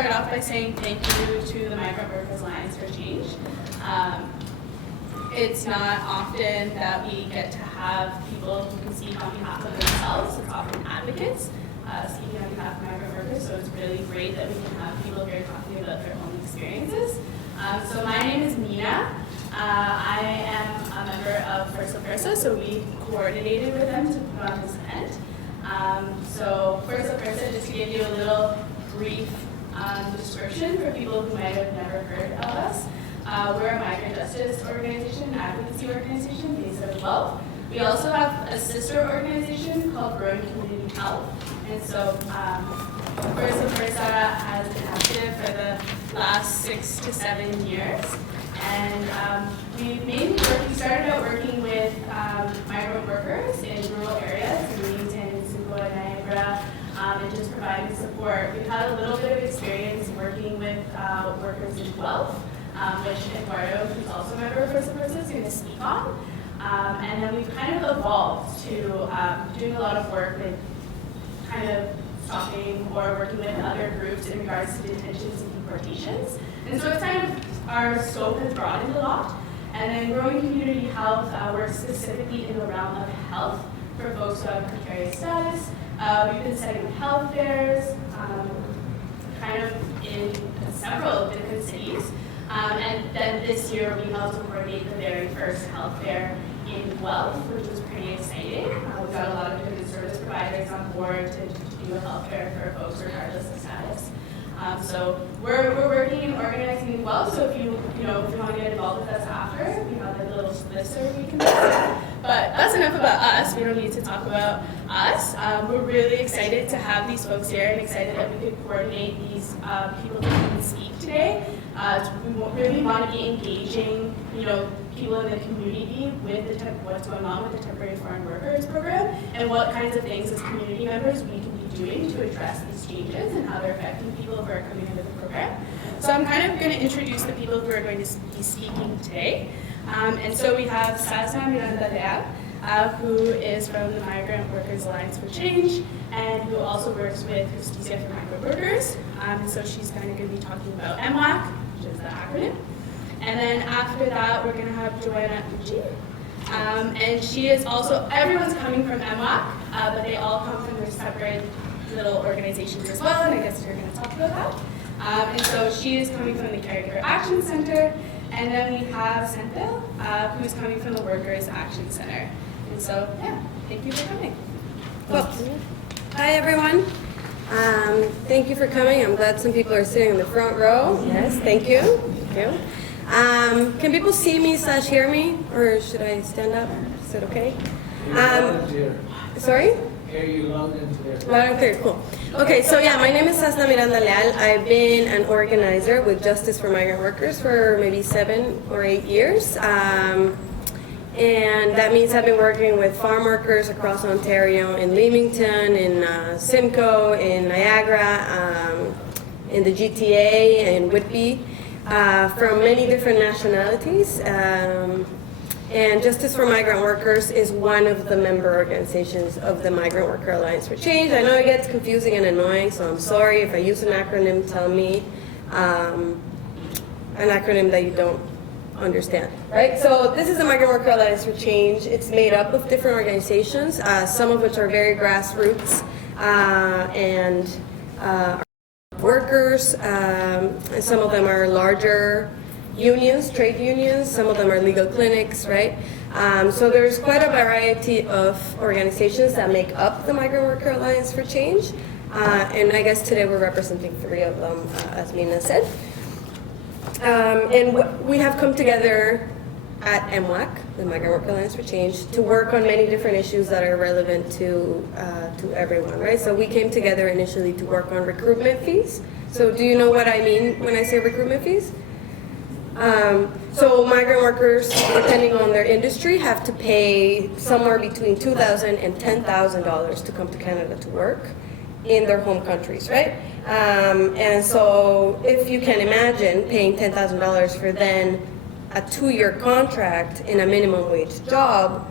start off by saying thank you to the Migrant Workers Alliance for Change. It's not often that we get to have people who can speak on behalf of themselves. It's often advocates speaking on behalf of migrant workers, so it's really great that we can have people here talking about their own experiences. So my name is Mina. I am a member of First La Fuerza, so we coordinated with them to put on this event. So First La Fuerza, just to give you a little brief description for people who might have never heard of us. We're a migrant justice organization, an advocacy organization based out of Guelph. We also have a sister organization called Growing Community Health. And so First La Fuerza has been active for the last 6 to 7 years. And we started out working with migrant workers in rural areas, in Leamington, Simcoe, and Niagara, and just providing support. We've had a little bit of experience working with workers in Guelph, which Eduardo, who's also a member of First La Fuerza, is going to speak on. And then we've kind of evolved to doing a lot of work with kind of stopping or working with other groups in regards to detentions and deportations. And so it's kind of, our scope has broadened a lot. And then Growing Community Health works specifically in the realm of health for folks who have precarious status. We've been setting up health fairs, kind of in several different cities. And then this year we helped to coordinate the very first health fair in Guelph, which was pretty exciting. We've got a lot of different service providers on board to do a health fair for folks regardless of status. So we're working and organizing in Guelph, so if you want to get involved with us after, we have a little listserv we can visit. But that's enough about us. We don't need to talk about us. We're really excited to have these folks here and excited that we could coordinate these people that can speak today. We really want to be engaging, people in the community with what's going on with the Temporary Foreign Workers Program and what kinds of things as community members we can be doing to address these changes and how they're affecting people who are coming into the program. So I'm kind of going to introduce the people who are going to be speaking today. And so we have Sasna Miranda, who is from the Migrant Workers Alliance for Change and who also works with Justicia for Migrant Workers. So she's kind of going to be talking about MWAC, which is the acronym. And then after that, we're going to have Joanna Uchi. And she is also, everyone's coming from MWAC, but they all come from their separate little organizations as well, and I guess you're going to talk about that. And so she is coming from the Caregiver Action Center, and then we have Senthil, who's coming from the Workers Action Center. And so, yeah, thank you for coming. Well, hi everyone. Thank you for coming. I'm glad some people are sitting in the front row. Yes, thank you. Thank you. Can people see me / hear me, or should I stand up? Is it okay? Sorry? Hear you loud and clear. Loud and clear, cool. Okay, so yeah, my name is Sasna Miranda Leal. I've been an organizer with Justice for Migrant Workers for maybe 7 or 8 years. And that means I've been working with farm workers across Ontario, in Leamington, in Simcoe, in Niagara, in the GTA, in Whitby, from many different nationalities. And Justice for Migrant Workers is one of the member organizations of the Migrant Worker Alliance for Change. I know it gets confusing and annoying, so I'm sorry if I use an acronym, tell me an acronym that you don't understand, right? So this is the Migrant Worker Alliance for Change. It's made up of different organizations, some of which are very grassroots and workers, and some of them are larger unions, trade unions, some of them are legal clinics, right? So there's quite a variety of organizations that make up the Migrant Worker Alliance for Change, and I guess today we're representing 3 of them, as Mina said. And we have come together at MWAC, the Migrant Worker Alliance for Change, to work on many different issues that are relevant to everyone, right? So we came together initially to work on recruitment fees. So do you know what I mean when I say recruitment fees? So migrant workers, depending on their industry, have to pay somewhere between $2,000 and $10,000 to come to Canada to work in their home countries, right? And so if you can imagine paying $10,000 for then a 2-year contract in a minimum wage job,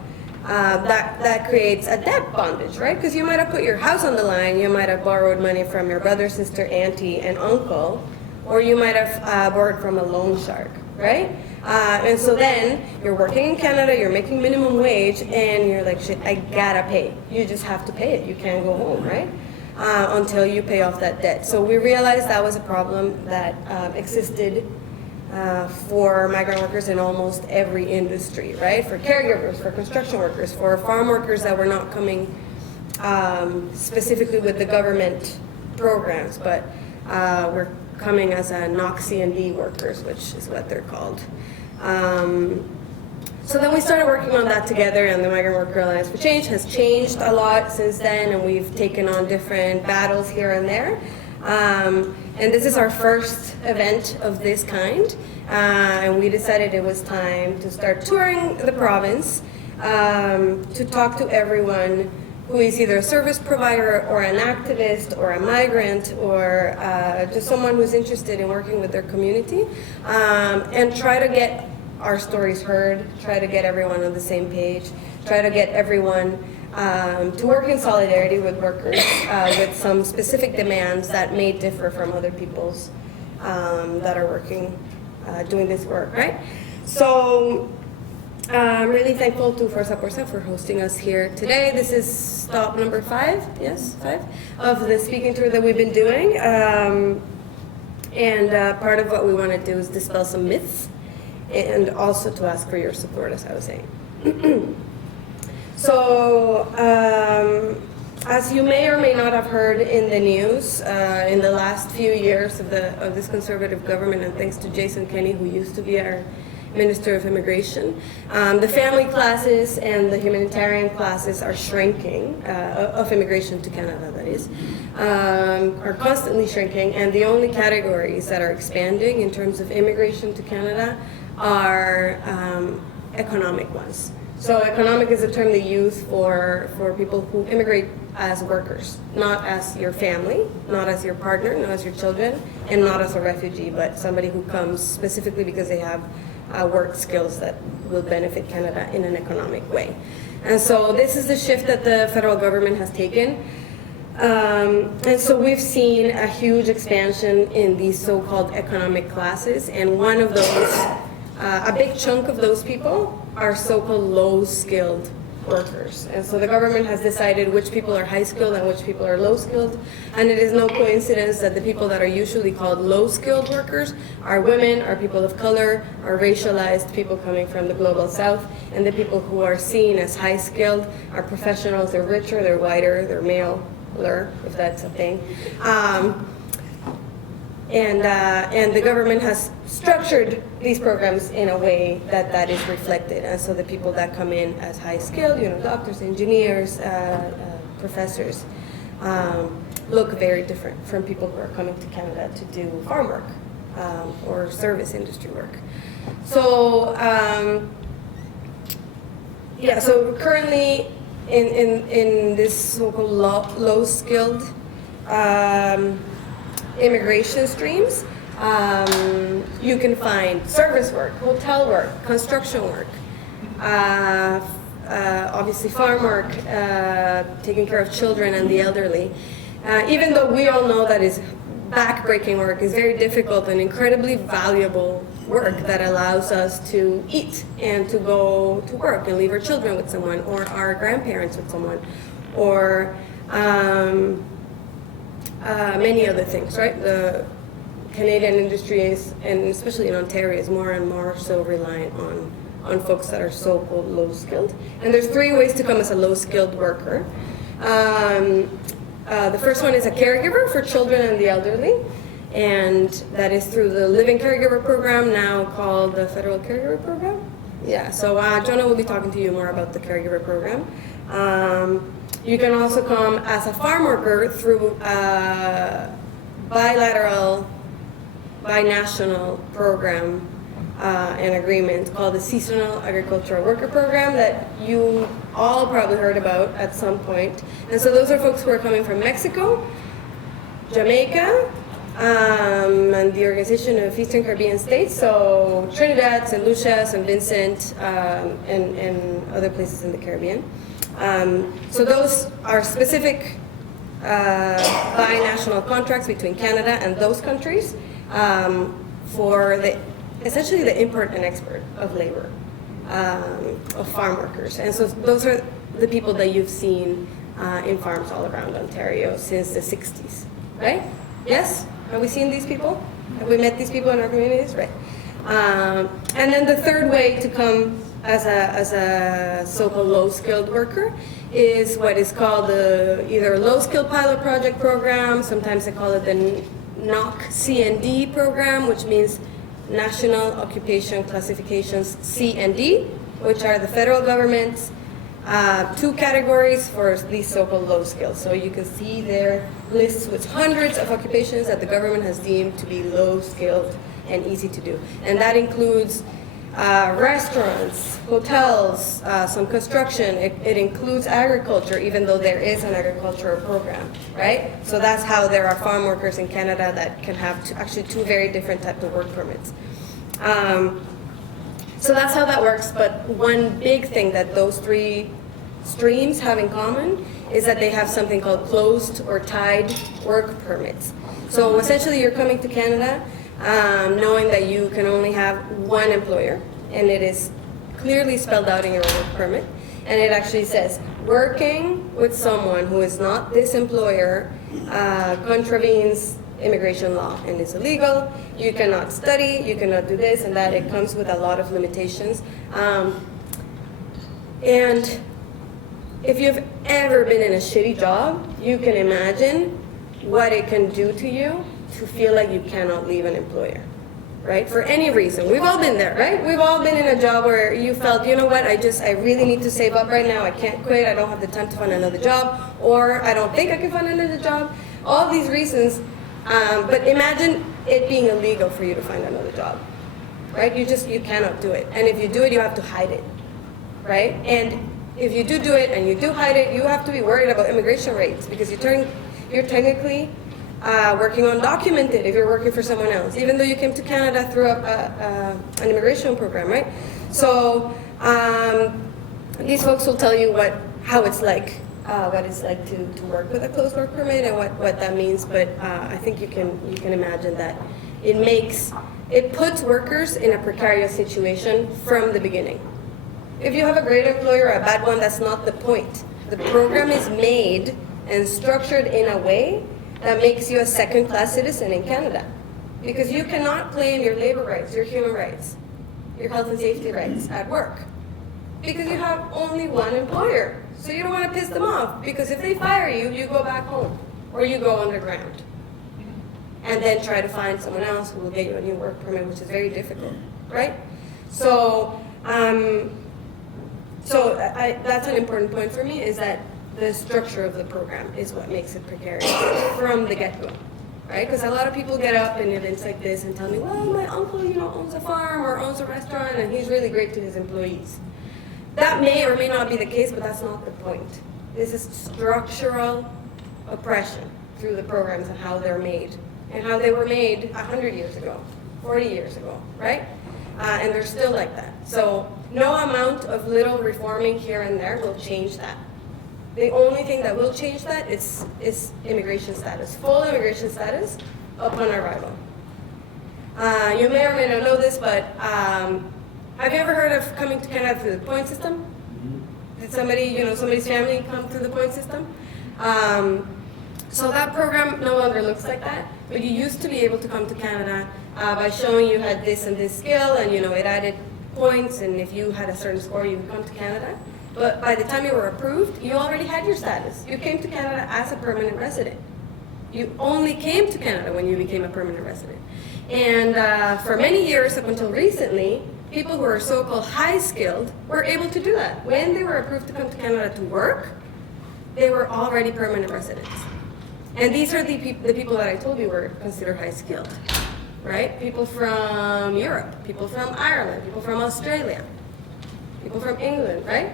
that creates a debt bondage, right? Because you might have put your house on the line, you might have borrowed money from your brother, sister, auntie, and uncle, or you might have borrowed from a loan shark, right? And so then you're working in Canada, you're making minimum wage, and you're like, shit, I gotta pay. You just have to pay it. You can't go home, right? Until you pay off that debt. So we realized that was a problem that existed for migrant workers in almost every industry, right? For caregivers, for construction workers, for farm workers that were not coming specifically with the government programs, but were coming as a NOC and D workers, which is what they're called. So then we started working on that together, and the Migrant Worker Alliance for Change has changed a lot since then, and we've taken on different battles here and there. And this is our first event of this kind, and we decided it was time to start touring the province to talk to everyone who is either a service provider or an activist or a migrant or just someone who's interested in working with their community, and try to get our stories heard, try to get everyone on the same page, try to get everyone to work in solidarity with workers with some specific demands that may differ from other people's that are working, doing this work, right? So I'm really thankful to Fuerza Por for hosting us here today. This is stop number 5, yes, 5, of the speaking tour that we've been doing. And part of what we want to do is dispel some myths and also to ask for your support, as I was saying. So, as you may or may not have heard in the news, in the last few years of this conservative government, and thanks to Jason Kenney, who used to be our Minister of Immigration, the family classes and the humanitarian classes are shrinking, of immigration to Canada, that is, are constantly shrinking, and the only categories that are expanding in terms of immigration to Canada are economic ones. So economic is a term they use for people who immigrate as workers, not as your family, not as your partner, not as your children, and not as a refugee, but somebody who comes specifically because they have work skills that will benefit Canada in an economic way. And so this is the shift that the federal government has taken. And so we've seen a huge expansion in these so-called economic classes, and one of those, a big chunk of those people are so-called low-skilled workers. And so the government has decided which people are high-skilled and which people are low-skilled, and it is no coincidence that the people that are usually called low-skilled workers are women, are people of color, are racialized people coming from the global south, and the people who are seen as high-skilled are professionals. They're richer, they're whiter, they're maler, if that's a thing. And the government has structured these programs in a way that is reflected. And so the people that come in as high skilled, doctors, engineers, professors, look very different from people who are coming to Canada to do farm work or service industry work. So, so currently in this so-called low-skilled immigration streams, you can find service work, hotel work, construction work, obviously farm work, taking care of children and the elderly. Even though we all know that is back-breaking work, is very difficult and incredibly valuable work that allows us to eat and to go to work and leave our children with someone, or our grandparents with someone, or many other things, right? The Canadian industry is, and especially in Ontario, is more and more so reliant on folks that are so-called low-skilled. And there's 3 ways to come as a low-skilled worker. The first one is a caregiver for children and the elderly, and that is through the Living Caregiver Program, now called the Federal Caregiver Program. Yeah, so Jonah will be talking to you more about the caregiver program. You can also come as a farm worker through a bilateral, binational program and agreement called the Seasonal Agricultural Worker Program that you all probably heard about at some point. And so those are folks who are coming from Mexico, Jamaica, and the Organization of Eastern Caribbean States, so Trinidad, St. Lucia, St. Vincent, and other places in the Caribbean. So those are specific binational contracts between Canada and those countries for essentially the import and export of labor, of farm workers. And so those are the people that you've seen in farms all around Ontario since the 60s, right? Yes? Have we seen these people? Have we met these people in our communities? Right. And then the third way to come as a so-called low-skilled worker is what is called either a low-skilled pilot project program, sometimes they call it the NOC C&D program, which means National Occupation Classifications C&D, which are the federal government's two categories for these so-called low skills. So you can see their lists with hundreds of occupations that the government has deemed to be low skilled and easy to do. And that includes restaurants, hotels, some construction. It includes agriculture, even though there is an agricultural program, right? So that's how there are farm workers in Canada that can have actually two very different types of work permits. So that's how that works, but one big thing that those three streams have in common is that they have something called closed or tied work permits. So essentially you're coming to Canada knowing that you can only have one employer, and it is clearly spelled out in your work permit, and it actually says, working with someone who is not this employer contravenes immigration law and is illegal. You cannot study, you cannot do this and that. It comes with a lot of limitations. And if you've ever been in a shitty job, you can imagine what it can do to you to feel like you cannot leave an employer, right? For any reason. We've all been there, right? We've all been in a job where you felt, you know what, I really need to save up right now. I can't quit. I don't have the time to find another job, or I don't think I can find another job. All these reasons. But imagine it being illegal for you to find another job, right? You cannot do it. And if you do it, you have to hide it, right? And if you do it and you do hide it, you have to be worried about immigration rates, because you're technically working undocumented if you're working for someone else, even though you came to Canada through an immigration program, right? So these folks will tell you how it's like. What it's like to work with a closed work permit and what that means, but I think you can imagine that it puts workers in a precarious situation from the beginning. If you have a great employer or a bad one, that's not the point. The program is made and structured in a way that makes you a second-class citizen in Canada, because you cannot claim your labor rights, your human rights, your health and safety rights at work, because you have only one employer. So you don't want to piss them off, because if they fire you, you go back home or you go underground and then try to find someone else who will get you a new work permit, which is very difficult, right? So, that's an important point for me, is that the structure of the program is what makes it precarious from the get-go, right? Because a lot of people get up in events like this and tell me, well, my uncle, owns a farm or owns a restaurant and he's really great to his employees. That may or may not be the case, but that's not the point. This is structural oppression through the programs and how they're made, and how they were made 100 years ago, 40 years ago, right? And they're still like that. So no amount of little reforming here and there will change that. The only thing that will change that is immigration status, full immigration status upon arrival. You may or may not know this, but have you ever heard of coming to Canada through the point system? Did somebody's family come through the point system? So that program no longer looks like that, but you used to be able to come to Canada by showing you had this and this skill, and it added points, and if you had a certain score, you would come to Canada. But by the time you were approved, you already had your status. You came to Canada as a permanent resident. You only came to Canada when you became a permanent resident. And for many years, up until recently, people who are so-called high-skilled were able to do that. When they were approved to come to Canada to work, they were already permanent residents. And these are the people that I told you were considered high-skilled, right? People from Europe, people from Ireland, people from Australia, people from England, right?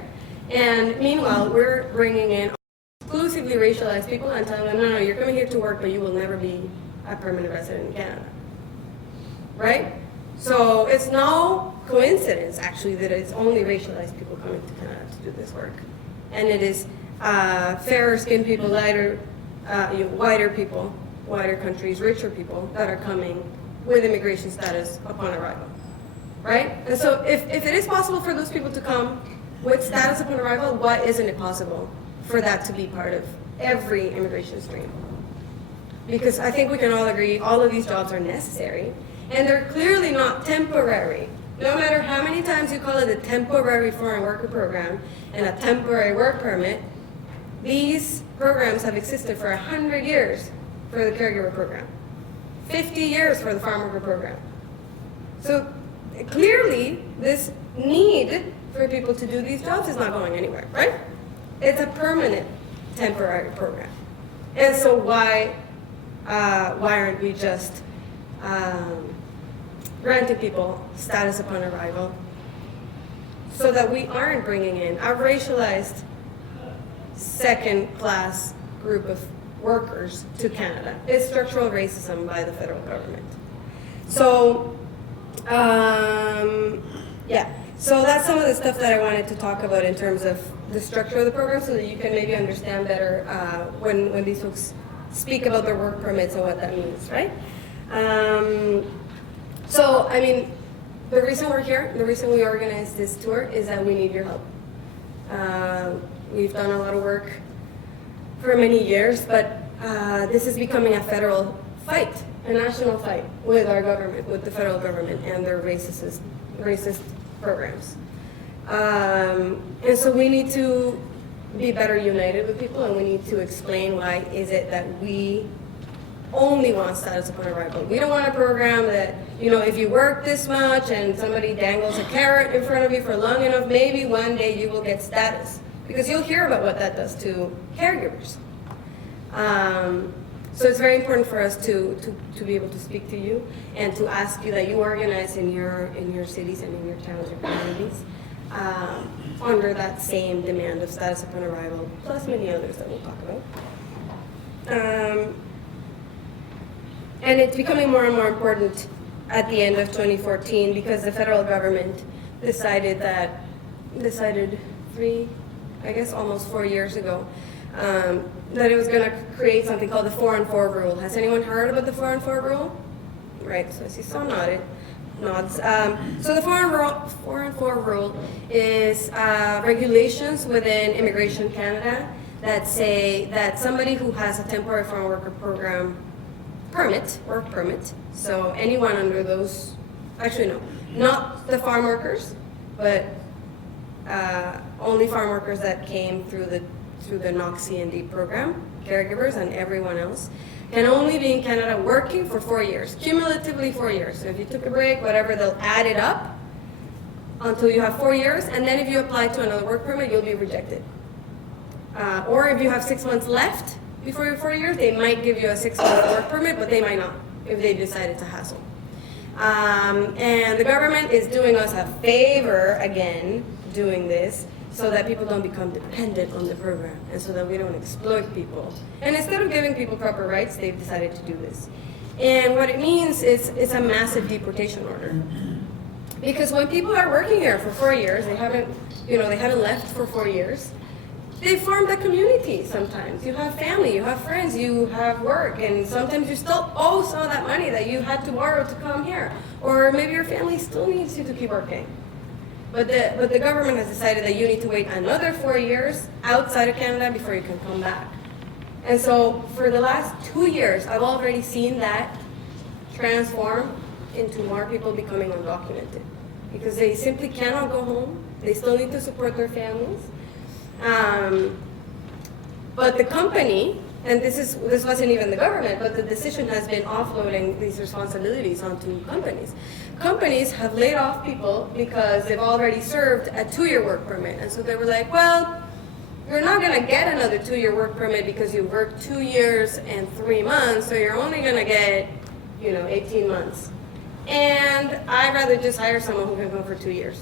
And meanwhile, we're bringing in exclusively racialized people and telling them, no, you're coming here to work, but you will never be a permanent resident in Canada, right? So it's no coincidence, actually, that it's only racialized people coming to Canada to do this work. And it is fairer-skinned people, lighter, whiter people, whiter countries, richer people that are coming with immigration status upon arrival, right? And so if it is possible for those people to come with status upon arrival, why isn't it possible for that to be part of every immigration stream? Because I think we can all agree all of these jobs are necessary, and they're clearly not temporary. No matter how many times you call it a temporary foreign worker program and a temporary work permit, these programs have existed for 100 years for the caregiver program, 50 years for the farm worker program. So clearly, this need for people to do these jobs is not going anywhere, right? It's a permanent temporary program. And so why aren't we just granting people status upon arrival so that we aren't bringing in a racialized second-class group of workers to Canada? It's structural racism by the federal government. So, yeah. So that's some of the stuff that I wanted to talk about in terms of the structure of the program, so that you can maybe understand better when these folks speak about their work permits and what that means, right? So, I mean, the reason we're here, the reason we organized this tour is that we need your help. We've done a lot of work for many years, but this is becoming a federal fight, a national fight with our government, with the federal government and their racist programs. And so we need to be better united with people, and we need to explain why is it that we only want status upon arrival. We don't want a program that, you know, if you work this much and somebody dangles a carrot in front of you for long enough, maybe one day you will get status. Because you'll hear about what that does to caregivers. So it's very important for us to be able to speak to you and to ask you that you organize in your cities and in your towns or communities under that same demand of status upon arrival, plus many others that we'll talk about. And it's becoming more and more important at the end of 2014 because the federal government decided almost 4 years ago, that it was going to create something called the 4-on-4 rule. Has anyone heard about the 4-on-4 rule? Right, so I see some nods. So the 4-on-4 rule is regulations within Immigration Canada that say that somebody who has a temporary foreign worker program work permit, so anyone under those, actually no, not the farm workers, but only farm workers that came through the NOC-C&D program, caregivers and everyone else, can only be in Canada working for 4 years, cumulatively 4 years. So if you took a break, whatever, they'll add it up until you have 4 years, and then if you apply to another work permit, you'll be rejected. Or if you have 6 months left before your 4 years, they might give you a 6-month work permit, but they might not if they decided to hassle. And the government is doing us a favor, again, doing this, so that people don't become dependent on the program, and so that we don't exploit people. And instead of giving people proper rights, they've decided to do this. And what it means is it's a massive deportation order. Because when people are working here for 4 years, they haven't left for 4 years, they formed a community sometimes. You have family, you have friends, you have work, and sometimes you still owe some of that money that you had to borrow to come here. Or maybe your family still needs you to keep working. But the government has decided that you need to wait another 4 years outside of Canada before you can come back. And so for the last 2 years, I've already seen that transform into more people becoming undocumented. Because they simply cannot go home. They still need to support their families. But the company, and this wasn't even the government, but the decision has been offloading these responsibilities onto companies. Companies have laid off people because they've already served a 2-year work permit. And so they were like, well, you're not going to get another 2-year work permit because you worked 2 years and 3 months, so you're only going to get, 18 months. And I'd rather just hire someone who can come for 2 years.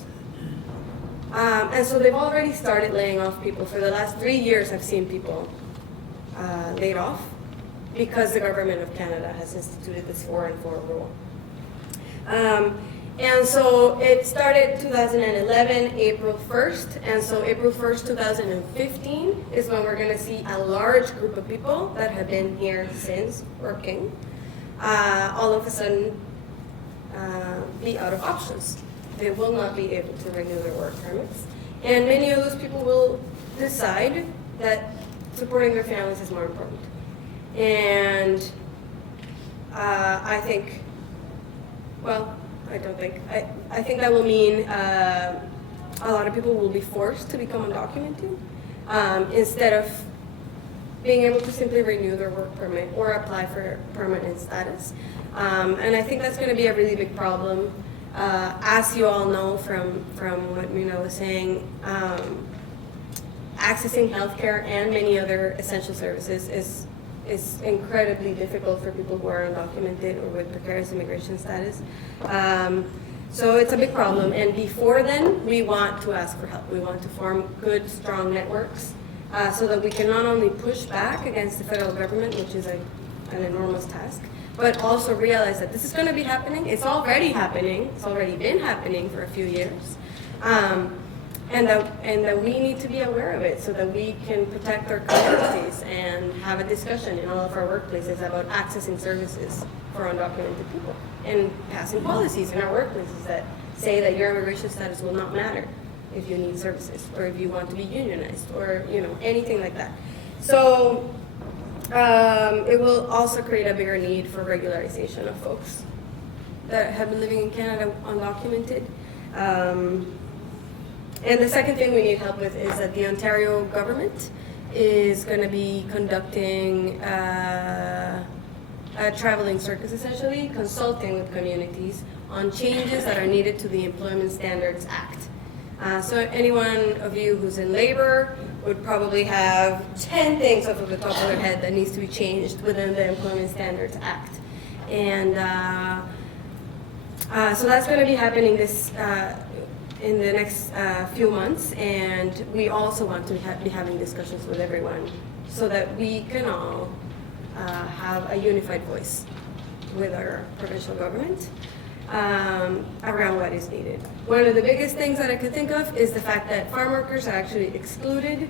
And so they've already started laying off people. For the last 3 years, I've seen people laid off because the government of Canada has instituted this 4-on-4 rule. And so it started 2011, April 1st, and so April 1st, 2015 is when we're gonna see a large group of people that have been here since working, all of a sudden be out of options. They will not be able to renew their work permits. And many of those people will decide that supporting their families is more important. And I think, well, I don't think. I think that will mean a lot of people will be forced to become undocumented instead of being able to simply renew their work permit or apply for permanent status. And I think that's going to be a really big problem. As you all know from what Mina was saying, accessing healthcare and many other essential services is incredibly difficult for people who are undocumented or with precarious immigration status. So it's a big problem. And before then, we want to ask for help. We want to form good, strong networks so that we can not only push back against the federal government, which is an enormous task, but also realize that this is going to be happening. It's already happening. It's already been happening for a few years. And that we need to be aware of it so that we can protect our communities and have a discussion in all of our workplaces about accessing services for undocumented people and passing policies in our workplaces that say that your immigration status will not matter if you need services or if you want to be unionized or anything like that. So it will also create a bigger need for regularization of folks that have been living in Canada undocumented. And the second thing we need help with is that the Ontario government is going to be conducting a traveling circus, essentially, consulting with communities on changes that are needed to the Employment Standards Act. So anyone of you who's in labor would probably have 10 things off of the top of their head that needs to be changed within the Employment Standards Act. And so that's going to be happening in the next few months, and we also want to be having discussions with everyone so that we can all have a unified voice with our provincial government around what is needed. One of the biggest things that I could think of is the fact that farm workers are actually excluded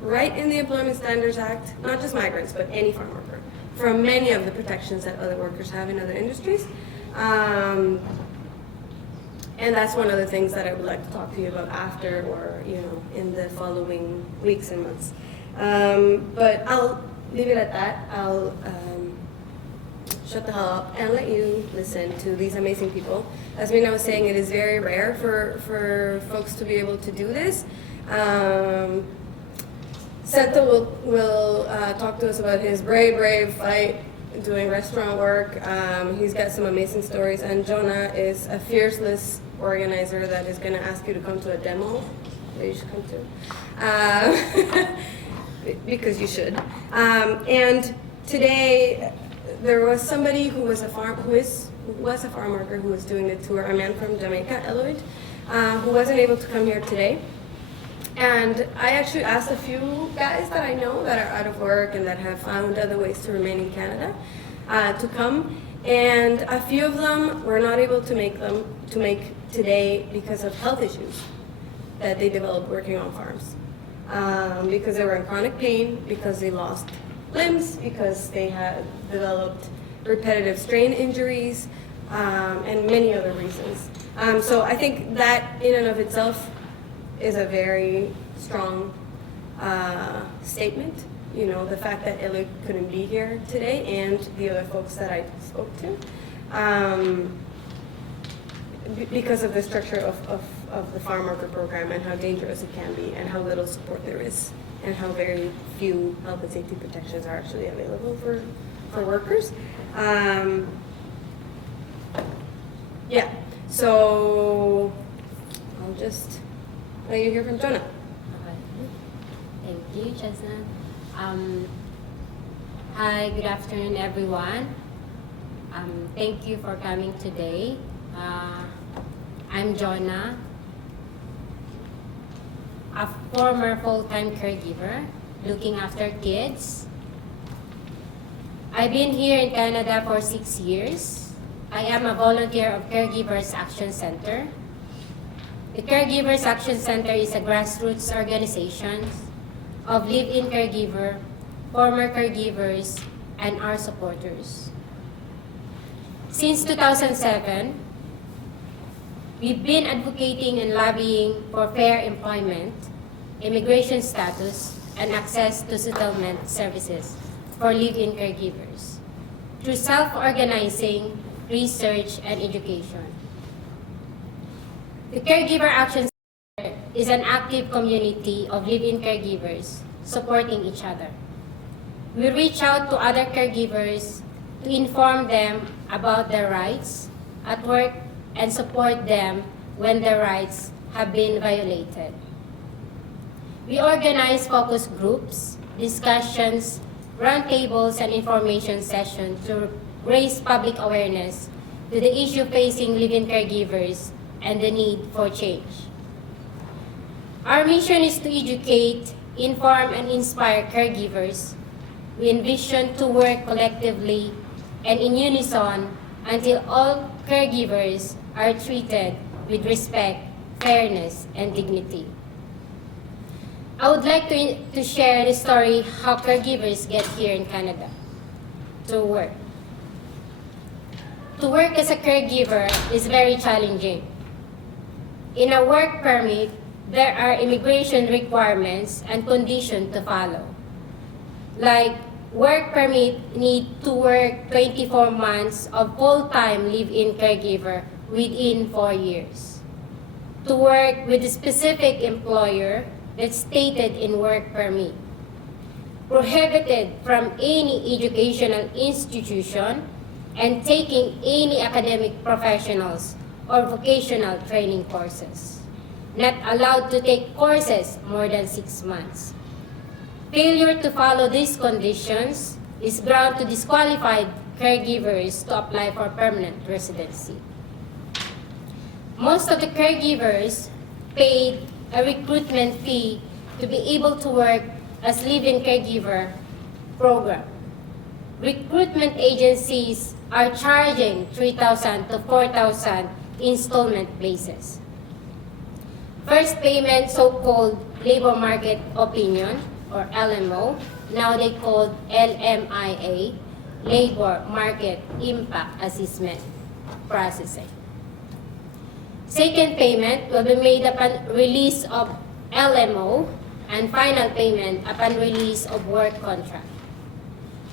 right in the Employment Standards Act, not just migrants, but any farm worker, from many of the protections that other workers have in other industries. And that's one of the things that I would like to talk to you about after or, in the following weeks and months. But I'll leave it at that. I'll shut the hell up and let you listen to these amazing people. As Mina was saying, it is very rare for folks to be able to do this. Seta will talk to us about his brave fight doing restaurant work. He's got some amazing stories, and Jonah is a fearless organizer that is going to ask you to come to a demo that you should come to, because you should. And today there was somebody who was a farm worker who was doing the tour, a man from Jamaica, Eloid, who wasn't able to come here today. And I actually asked a few guys that I know that are out of work and that have found other ways to remain in Canada to come. And a few of them were not able to make today because of health issues that they developed working on farms. Because they were in chronic pain, because they lost limbs, because they had developed repetitive strain injuries, and many other reasons. So I think that in and of itself is a very strong statement. The fact that Elliot couldn't be here today and the other folks that I spoke to, because of the structure of the farm worker program and how dangerous it can be and how little support there is and how very few health and safety protections are actually available for workers. Yeah, so I'll just let you hear from Jonah. Okay. Thank you, Chesna. Hi, good afternoon, everyone. Thank you for coming today. I'm Jonah, a former full-time caregiver looking after kids I've been here in Canada for 6 years. I am a volunteer of Caregivers Action Center. The Caregivers Action Center is a grassroots organization of live-in caregiver, former caregivers, and our supporters. Since 2007, we've been advocating and lobbying for fair employment, immigration status, and access to settlement services for live-in caregivers through self-organizing, research, and education. The Caregiver Action Center is an active community of live-in caregivers supporting each other. We reach out to other caregivers to inform them about their rights at work and support them when their rights have been violated. We organize focus groups, discussions, roundtables, and information sessions to raise public awareness to the issue facing live-in caregivers and the need for change. Our mission is to educate, inform, and inspire caregivers. We envision to work collectively and in unison until all caregivers are treated with respect, fairness, and dignity. I would like to share the story how caregivers get here in Canada to work. To work as a caregiver is very challenging. In a work permit, there are immigration requirements and conditions to follow. Like, work permit need to work 24 months of full-time live-in caregiver within 4 years. To work with a specific employer that's stated in work permit. Prohibited from any educational institution and taking any academic professionals or vocational training courses. Not allowed to take courses more than 6 months. Failure to follow these conditions is ground to disqualified caregivers to apply for permanent residency. Most of the caregivers paid a recruitment fee to be able to work as live-in caregiver program. Recruitment agencies are charging 3,000 to 4,000 installment basis. First payment, so-called labor market opinion, or LMO, now they call LMIA, Labor Market Impact Assessment processing. Second payment will be made upon release of LMO, and final payment upon release of work contract.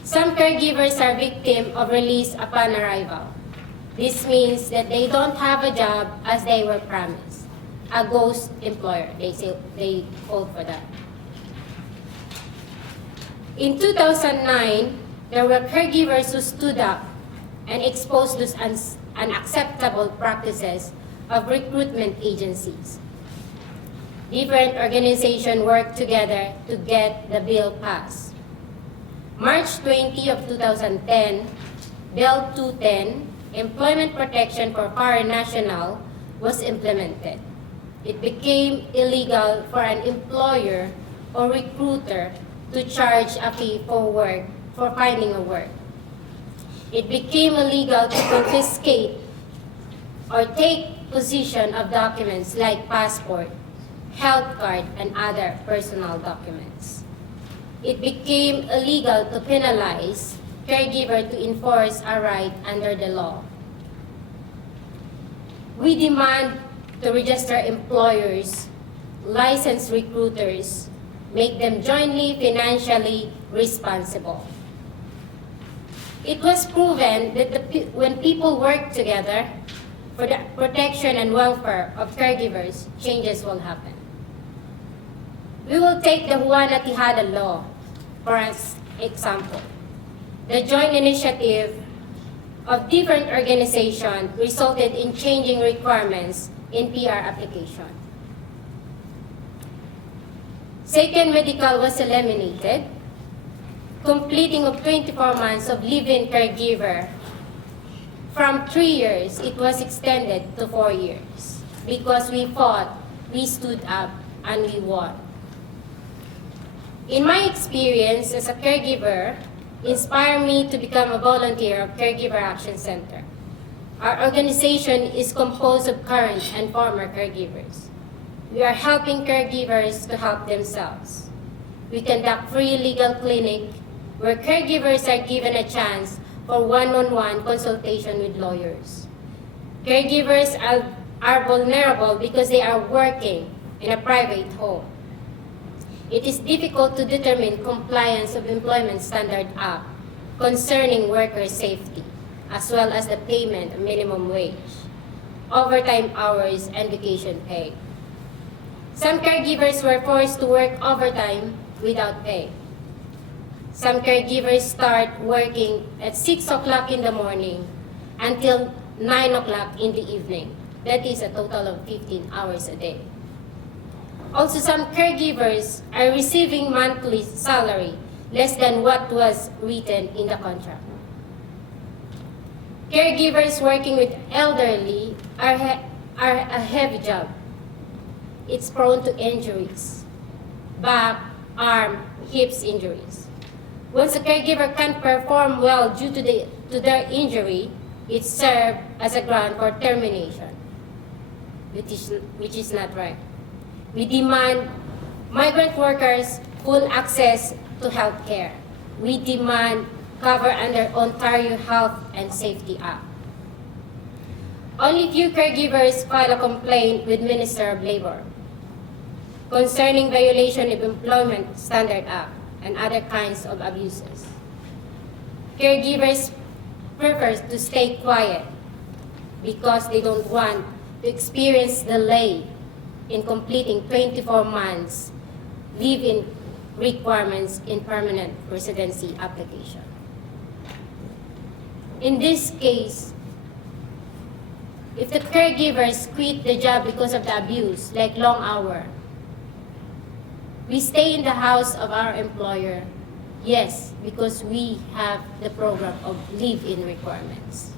Some caregivers are victim of release upon arrival. This means that they don't have a job as they were promised. A ghost employer, they call for that. In 2009, there were caregivers who stood up and exposed those unacceptable practices of recruitment agencies. Different organizations worked together to get the bill passed. March 20 of 2010, Bill 210, Employment Protection for Foreign National, was implemented. It became illegal for an employer or recruiter to charge a fee for finding a work. It became illegal to confiscate or take possession of documents like passport, health card, and other personal documents. It became illegal to penalize caregiver to enforce a right under the law. We demand to register employers, license recruiters, make them jointly financially responsible. It was proven that when people work together for the protection and welfare of caregivers, changes will happen. We will take the Juana Tejada law for example. The joint initiative of different organizations resulted in changing requirements in PR application. Second medical was eliminated, completing of 24 months of live-in caregiver. From 3 years, it was extended to 4 years because we fought, we stood up, and we won. In my experience as a caregiver, inspired me to become a volunteer of Caregiver Action Center. Our organization is composed of current and former caregivers. We are helping caregivers to help themselves. We conduct free legal clinic where caregivers are given a chance for one-on-one consultation with lawyers. Caregivers are vulnerable because they are working in a private home. It is difficult to determine compliance of Employment Standard Act concerning worker safety, as well as the payment of minimum wage, overtime hours, and vacation pay. Some caregivers were forced to work overtime without pay. Some caregivers start working at 6 o'clock in the morning until 9 o'clock in the evening. That is a total of 15 hours a day. Also, some caregivers are receiving monthly salary less than what was written in the contract. Caregivers working with elderly are a heavy job. It's prone to injuries, back, arm, hips injuries. Once a caregiver can't perform well due to their injury, it serves as a ground for termination, which is not right. We demand migrant workers full access to health care. We demand cover under Ontario Health and Safety Act. Only few caregivers file a complaint with Minister of Labor concerning violation of Employment Standard Act and other kinds of abuses. Caregivers prefer to stay quiet because they don't want to experience delay in completing 24 months live-in requirements in permanent residency application. In this case, if the caregivers quit the job because of the abuse, like long hour, we stay in the house of our employer, yes, because we have the program of live-in requirements.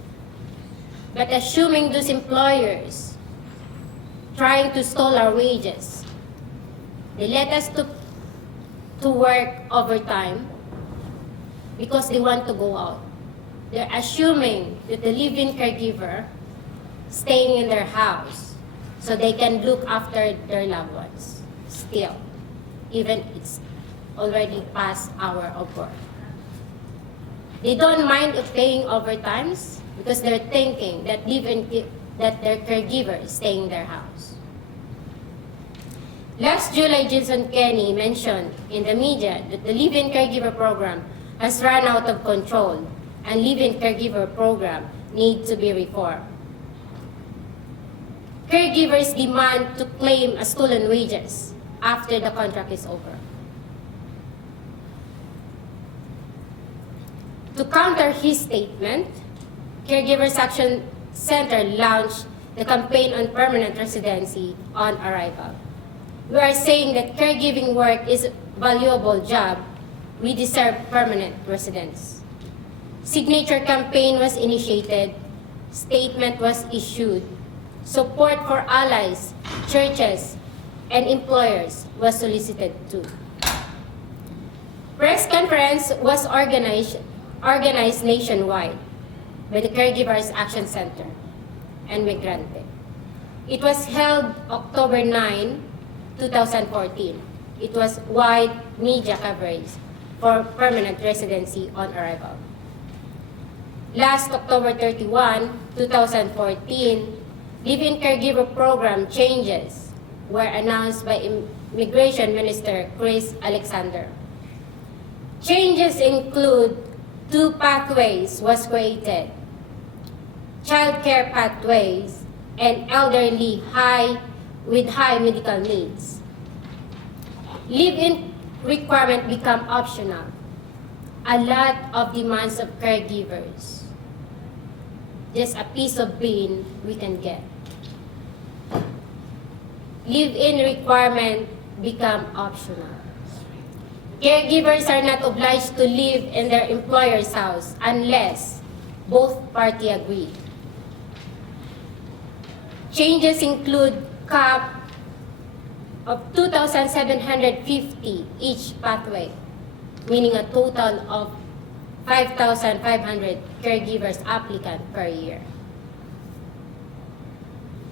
But assuming those employers trying to stall our wages, they let us to work overtime because they want to go out. They're assuming that the live-in caregiver staying in their house so they can look after their loved ones still, even it's already past hour of work. They don't mind of paying overtimes because they're thinking that that their caregiver is staying in their house. Last July, Jason Kenney mentioned in the media that the live-in caregiver program has run out of control and live-in caregiver program needs to be reformed. Caregivers demand to claim a stolen wages after the contract is over. To counter his statement, Caregivers Action Center launched the campaign on permanent residency on arrival. We are saying that caregiving work is a valuable job. We deserve permanent residence. Signature campaign was initiated, statement was issued, support for allies, churches, and employers was solicited too. Press conference was organized nationwide by the Caregivers Action Center and Migrant. It was held October 9, 2014. It was wide media coverage for permanent residency on arrival. Last October 31, 2014, live-in caregiver program changes were announced by Immigration Minister Chris Alexander. Changes include 2 pathways was created: child care pathways and elderly with high medical needs. Live-in requirement become optional. A lot of demands of caregivers. Just a piece of bean we can get. Live-in requirement become optional. Caregivers are not obliged to live in their employer's house unless both parties agree. Changes include cap of 2,750 each pathway, meaning a total of 5,500 caregivers applicant per year,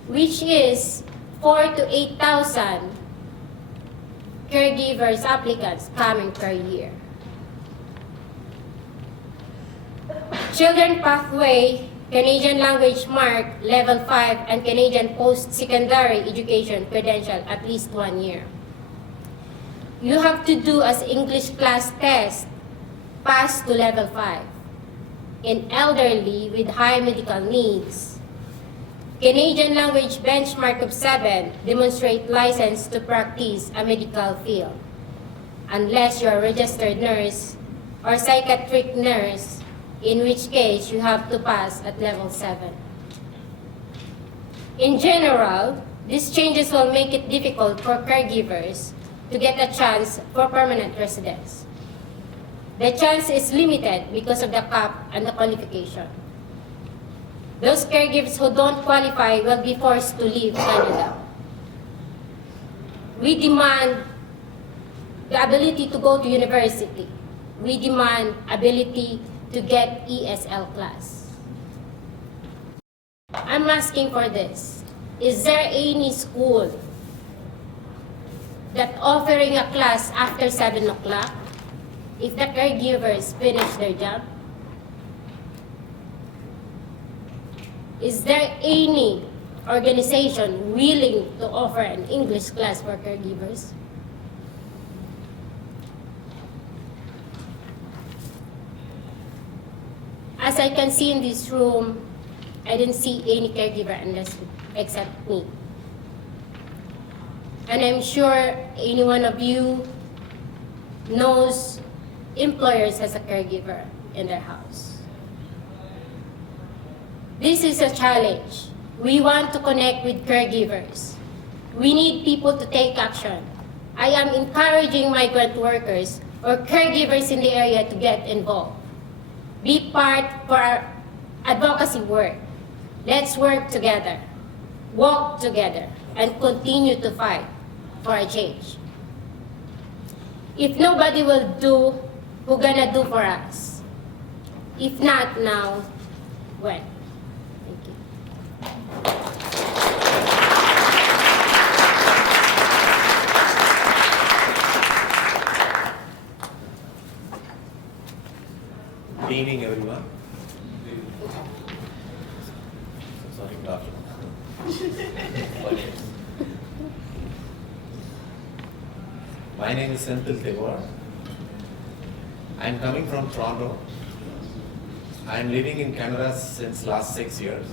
which is 4 to 8,000 caregivers applicants coming per year. Children Pathway, Canadian Language Mark, Level 5, and Canadian Post-Secondary Education Credential at least 1 year. You have to do as English class test, pass to Level 5. In elderly with high medical needs, Canadian Language Benchmark of 7, demonstrate license to practice a medical field, unless you're a registered nurse or psychiatric nurse, in which case you have to pass at Level 7. In general, these changes will make it difficult for caregivers to get a chance for permanent residence. The chance is limited because of the cap and the qualification. Those caregivers who don't qualify will be forced to leave Canada. We demand the ability to go to university. We demand ability to get ESL class. I'm asking for this. Is there any school that offering a class after 7 o'clock if the caregivers finish their job? Is there any organization willing to offer an English class for caregivers? As I can see in this room, I didn't see any caregiver except me. And I'm sure any one of you knows employers as a caregiver in their house. This is a challenge. We want to connect with caregivers. We need people to take action. I am encouraging migrant workers or caregivers in the area to get involved. Be part for our advocacy work. Let's work together, walk together, and continue to fight for a change. If nobody will do, who gonna do for us? If not now, when? Thank you. Good evening, everyone. Sorry, good afternoon. My name is Senthil Tewar. I am coming from Toronto. I am living in Canada since last 6 years.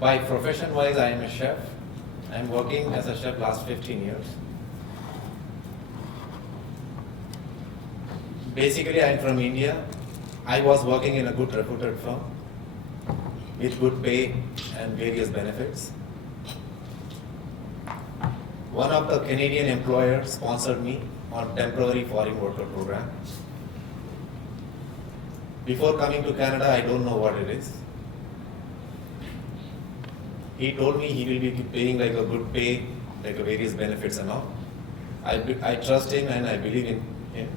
By profession-wise, I am a chef. I am working as a chef last 15 years. Basically, I am from India. I was working in a good reputed firm with good pay and various benefits. One of the Canadian employers sponsored me on temporary foreign worker program. Before coming to Canada, I don't know what it is. He told me he will be paying like a good pay, like a various benefits and all. I trust him and I believe in him.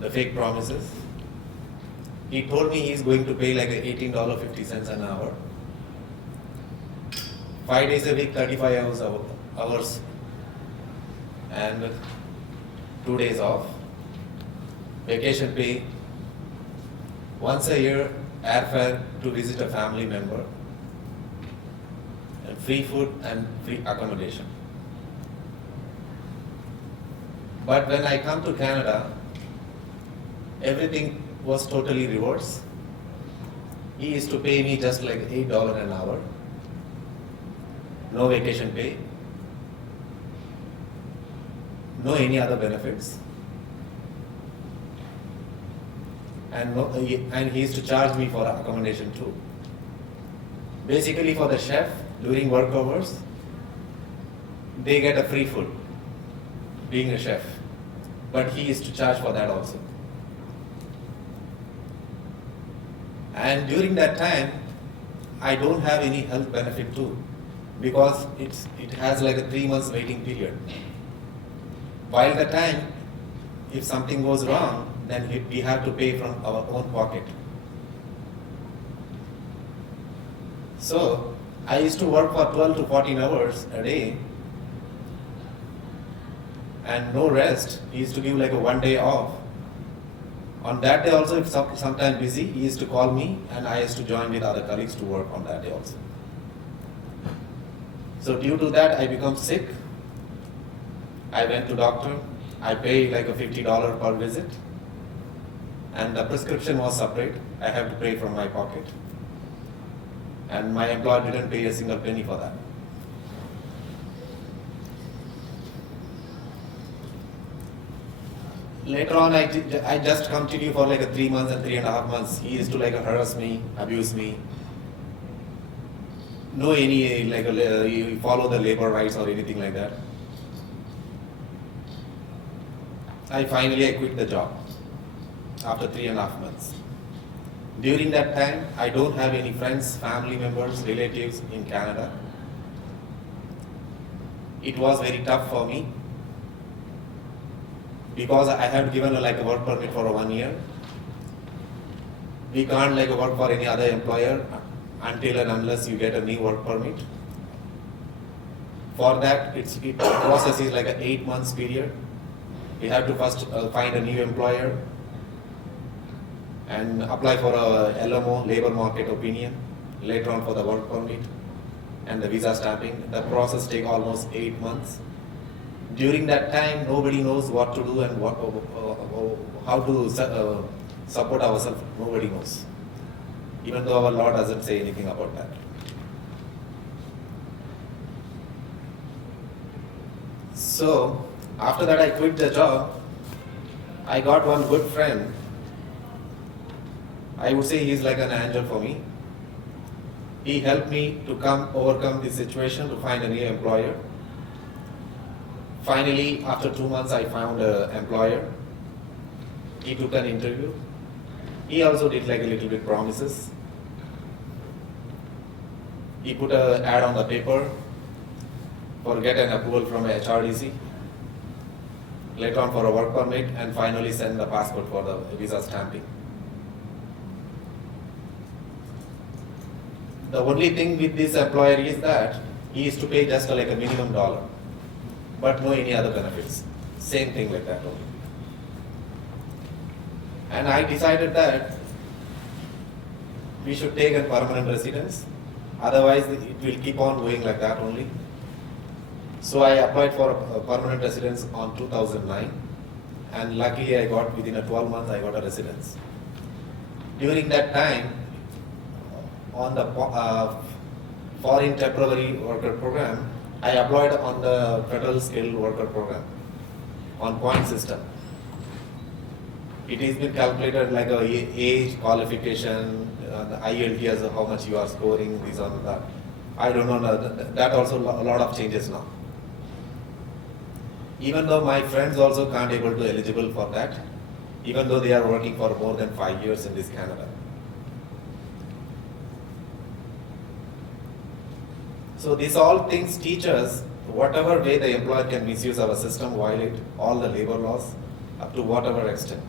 The fake promises. He told me he's going to pay like $18.50 an hour. 5 days a week, 35 hours, and 2 days off. Vacation pay. Once a year, airfare to visit a family member. And free food and free accommodation. But when I come to Canada, everything was totally reversed. He used to pay me just like $8 an hour. No vacation pay. No any other benefits. And he used to charge me for accommodation too. Basically for the chef, during work hours, they get a free food, being a chef. But he used to charge for that also. And during that time, I don't have any health benefit too, because it has like a 3 months waiting period. While the time if something goes wrong, then we have to pay from our own pocket. So I used to work for 12 to 14 hours a day and no rest. He used to give like a 1 day off. On that day also, if sometime busy, he used to call me and I used to join with other colleagues to work on that day also. So due to that, I become sick. I went to doctor. I pay like a $50 per visit. And the prescription was separate. I have to pay from my pocket. And my employer didn't pay a single penny for that. Later on, I just continued for like 3 months and 3.5 months. He used to like harass me, abuse me. No any like you follow the labor rights or anything like that. I quit the job after 3.5 months. During that time, I don't have any friends, family members, relatives in Canada. It was very tough for me because I had given a work permit for 1 year. We can't work for any other employer until and unless you get a new work permit. For that, the process is like an 8 months period. We have to first find a new employer and apply for a LMO, labor market opinion, later on for the work permit and the visa stamping. The process takes almost 8 months. During that time, nobody knows what to do and how to support ourselves. Nobody knows, even though our law doesn't say anything about that. So after that, I quit the job. I got one good friend. I would say he's like an angel for me. He helped me to overcome this situation, to find a new employer. Finally, after 2 months, I found an employer. He took an interview. He also did a little bit promises. He put an ad on the paper for get an approval from a HRDC. Later on for a work permit, and finally send the passport for the visa stamping. The only thing with this employer is that he is to pay just a minimum dollar, but no any other benefits. Same thing like that only. And I decided that we should take a permanent residence, otherwise it will keep on going like that only. So I applied for a permanent residence on 2009, and luckily I got within 12 months I got a residence. During that time, on the foreign temporary worker program, I applied on the federal skilled worker program on point system. It has been calculated like a age, qualification, the IELTS, how much you are scoring, this and that. I don't know, that also a lot of changes now. Even though my friends also can't able to eligible for that, even though they are working for more than 5 years in this Canada. So these all things teach us whatever way the employer can misuse our system, violate all the labor laws up to whatever extent.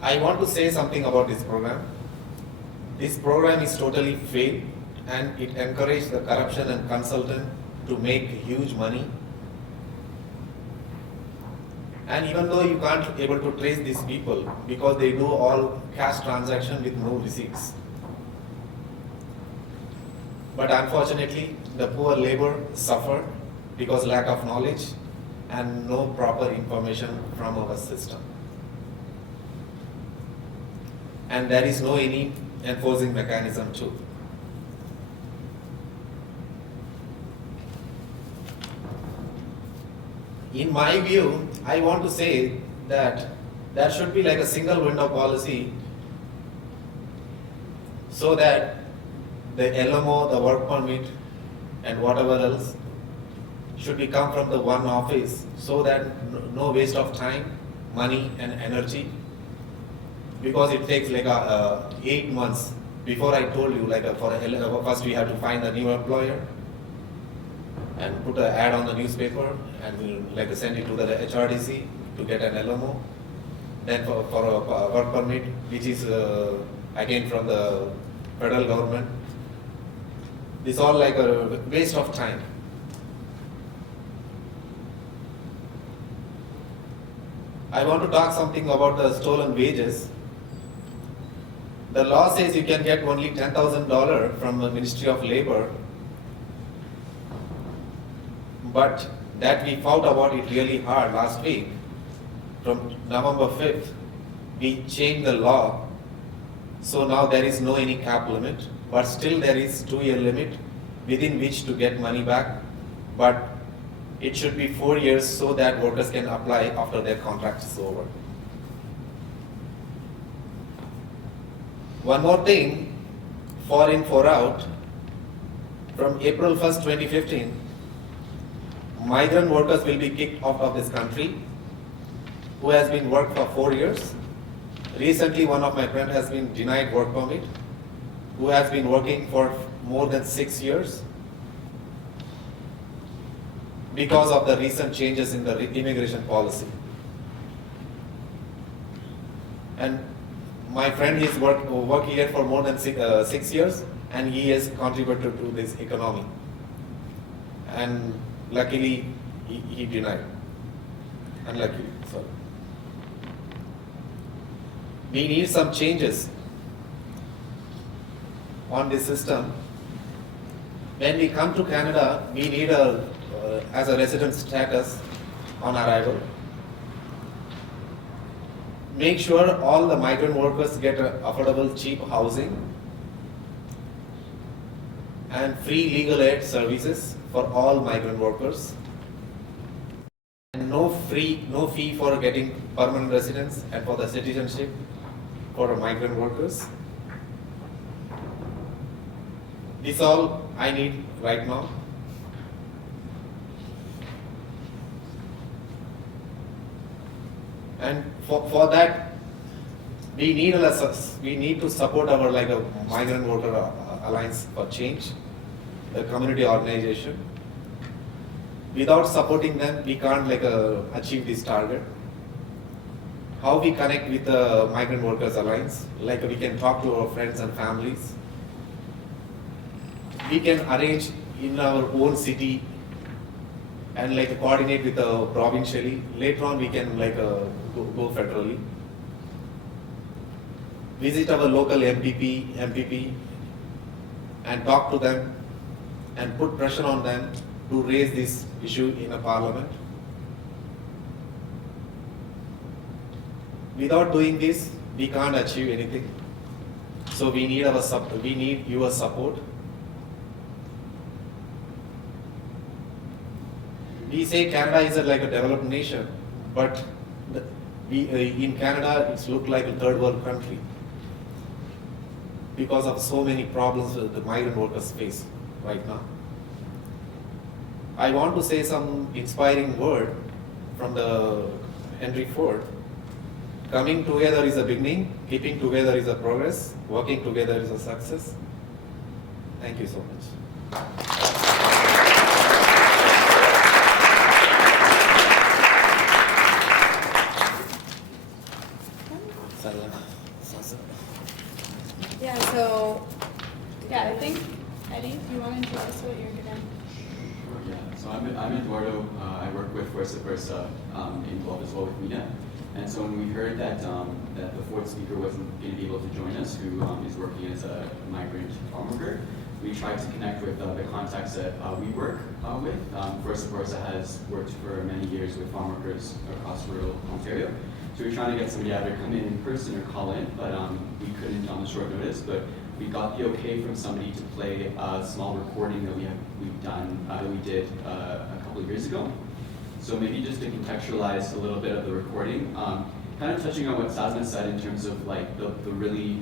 I want to say something about this program. This program is totally failed and it encourages the corruption and consultant to make huge money. And even though you can't able to trace these people because they do all cash transaction with no receipts. But unfortunately, the poor labor suffer because lack of knowledge and no proper information from our system. And there is no any enforcing mechanism too. In my view, I want to say that there should be like a single window policy so that the LMO, the work permit, and whatever else should be come from the one office so that no waste of time, money, and energy. Because it takes like 8 months. Before I told you, first we have to find a new employer. and put an ad on the newspaper and we'll like send it to the HRDC to get an LMO. Then for a work permit, which is again from the federal government. This all like a waste of time. I want to talk something about the stolen wages. The law says you can get only $10,000 from the Ministry of Labor, but that we found about it really hard last week. From November 5th, we changed the law, so now there is no any cap limit, but still there is 2-year limit within which to get money back, but it should be 4 years so that workers can apply after their contract is over. One more thing, 4 in, 4 out, from April 1st, 2015, migrant workers will be kicked out of this country who has been worked for 4 years. Recently, one of my friends has been denied work permit, who has been working for more than 6 years because of the recent changes in the immigration policy. And my friend is working here for more than 6 years, and he has contributed to this economy. And luckily, he denied. Unluckily, sorry. We need some changes on this system. When we come to Canada, we need as a resident status on arrival. Make sure all the migrant workers get affordable, cheap housing and free legal aid services for all migrant workers. And no fee for getting permanent residence and for the citizenship for migrant workers. This all I need right now. And for that, we need to support our like a migrant worker alliance for change, the community organization. Without supporting them, we can't like achieve this target. How we connect with the migrant workers alliance? Like we can talk to our friends and families. We can arrange in our own city and like coordinate with provincially. Later on, we can like go federally. Visit our local MPP, and talk to them, and put pressure on them to raise this issue in a parliament. Without doing this, we can't achieve anything. So we need your support. We say Canada is like a developed nation, but in Canada it's looked like a third world country because of so many problems that the migrant workers face right now. I want to say some inspiring word from the Henry Ford. Coming together is a beginning, keeping together is a progress, working together is a success. Thank you so much. Yeah, I think, Eddie, do you want to introduce what you're going to? Yeah, so I'm Eduardo. I work with Versa Versa in Guelph as well with Mina. And so when we heard that that the fourth speaker wasn't going to be able to join us, who is working as a migrant farm worker, we tried to connect with the contacts that we work with. Versa Versa has worked for many years with farm workers across rural Ontario. So we were trying to get somebody either come in person or call in, but we couldn't on the short notice. But we got the okay from somebody to play a small recording that we did a couple of years ago. So maybe just to contextualize a little bit of the recording, kind of touching on what Sazna said in terms of like the really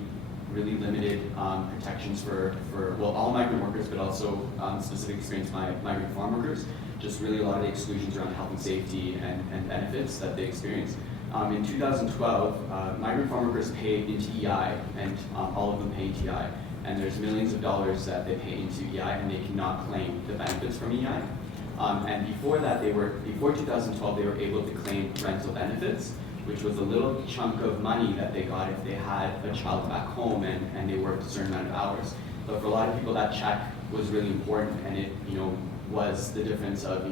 limited protections for well, all migrant workers, but also specific experience migrant farm workers. Just really a lot of the exclusions around health and safety and benefits that they experience. In 2012, migrant farm workers pay into EI, and all of them pay into EI. And there's millions of dollars that they pay into EI, and they cannot claim the benefits from EI. And before that, before 2012, they were able to claim rental benefits, which was a little chunk of money that they got if they had a child back home and they worked a certain amount of hours. But for a lot of people, that check was really important, and it, was the difference of,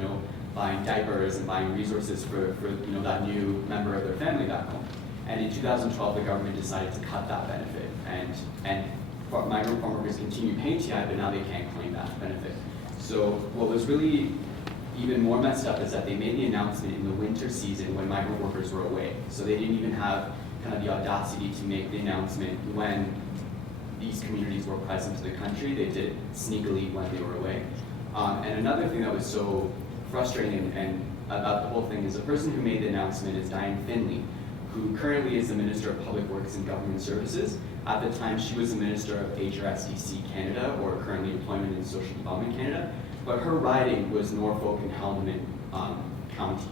buying diapers and buying resources for that new member of their family back home. And in 2012, the government decided to cut that benefit, and migrant farm workers continue paying TI, but now they can't claim that benefit. So what was really even more messed up is that they made the announcement in the winter season when migrant workers were away. So they didn't even have kind of the audacity to make the announcement when these communities were present in the country. They did it sneakily when they were away. And another thing that was so frustrating and about the whole thing is the person who made the announcement is Diane Finley, who currently is the Minister of Public Works and Government Services. At the time, she was the Minister of HRSDC Canada, or currently Employment and Social Development Canada, but her riding was Norfolk and Haldimand County,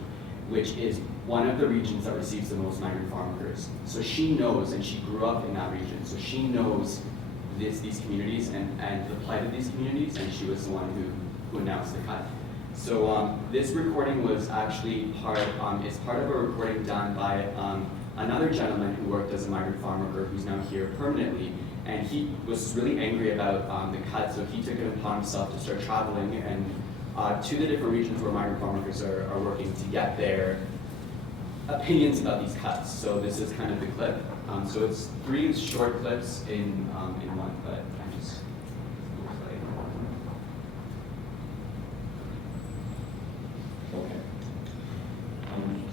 which is one of the regions that receives the most migrant farm workers. So she knows, and she grew up in that region, so she knows these communities and the plight of these communities, and she was the one who announced the cut. So this recording was actually it's part of a recording done by another gentleman who worked as a migrant farm worker who's now here permanently, and he was really angry about the cut, so he took it upon himself to start traveling and to the different regions where migrant farm workers are working to get their opinions about these cuts. So this is kind of the clip. So it's 3 short clips in one, but I'm just Okay.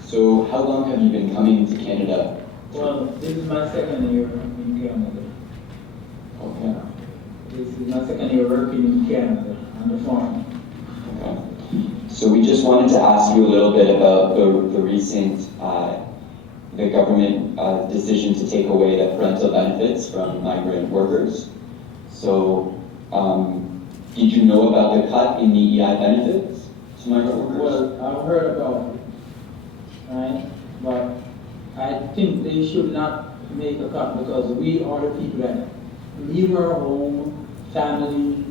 So how long have you been coming to Canada? Well, this is my second year in Canada. Okay. This is my second year working in Canada on the farm. Okay. So we just wanted to ask you a little bit about the recent the government decision to take away the parental benefits from migrant workers. So did you know about the cut in the EI benefits to migrant workers? Well, I've heard about it, right? But I think they should not make a cut because we are the people that leave our home, family,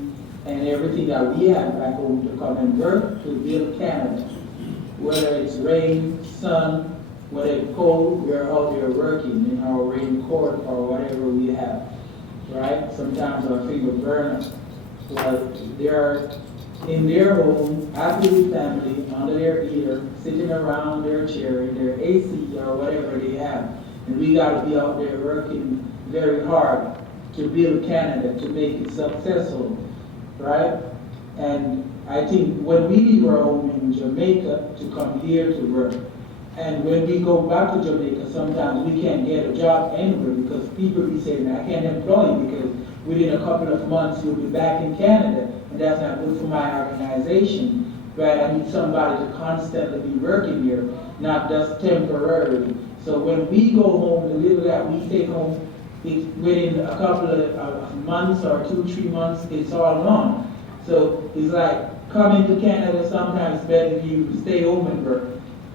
and everything that we have back home to come and work to build Canada. Whether it's rain, sun, whether it's cold, we're out there working in our raincoat or whatever we have, right? Sometimes our finger burn us. Well, they're in their home, happy with family, under their heater, sitting around their chair in their AC or whatever they have. And we got to be out there working very hard to build Canada, to make it successful, right? And I think when we leave our home in Jamaica to come here to work, and when we go back to Jamaica, sometimes we can't get a job anywhere because people be saying, I can't employ you because within a couple of months you'll be back in Canada, and that's not good for my organization. Right? I need somebody to constantly be working here, not just temporarily. So when we go home, the little that we take home, within a couple of months or 2-3 months, it's all gone. So it's like coming to Canada sometimes better if you stay home and work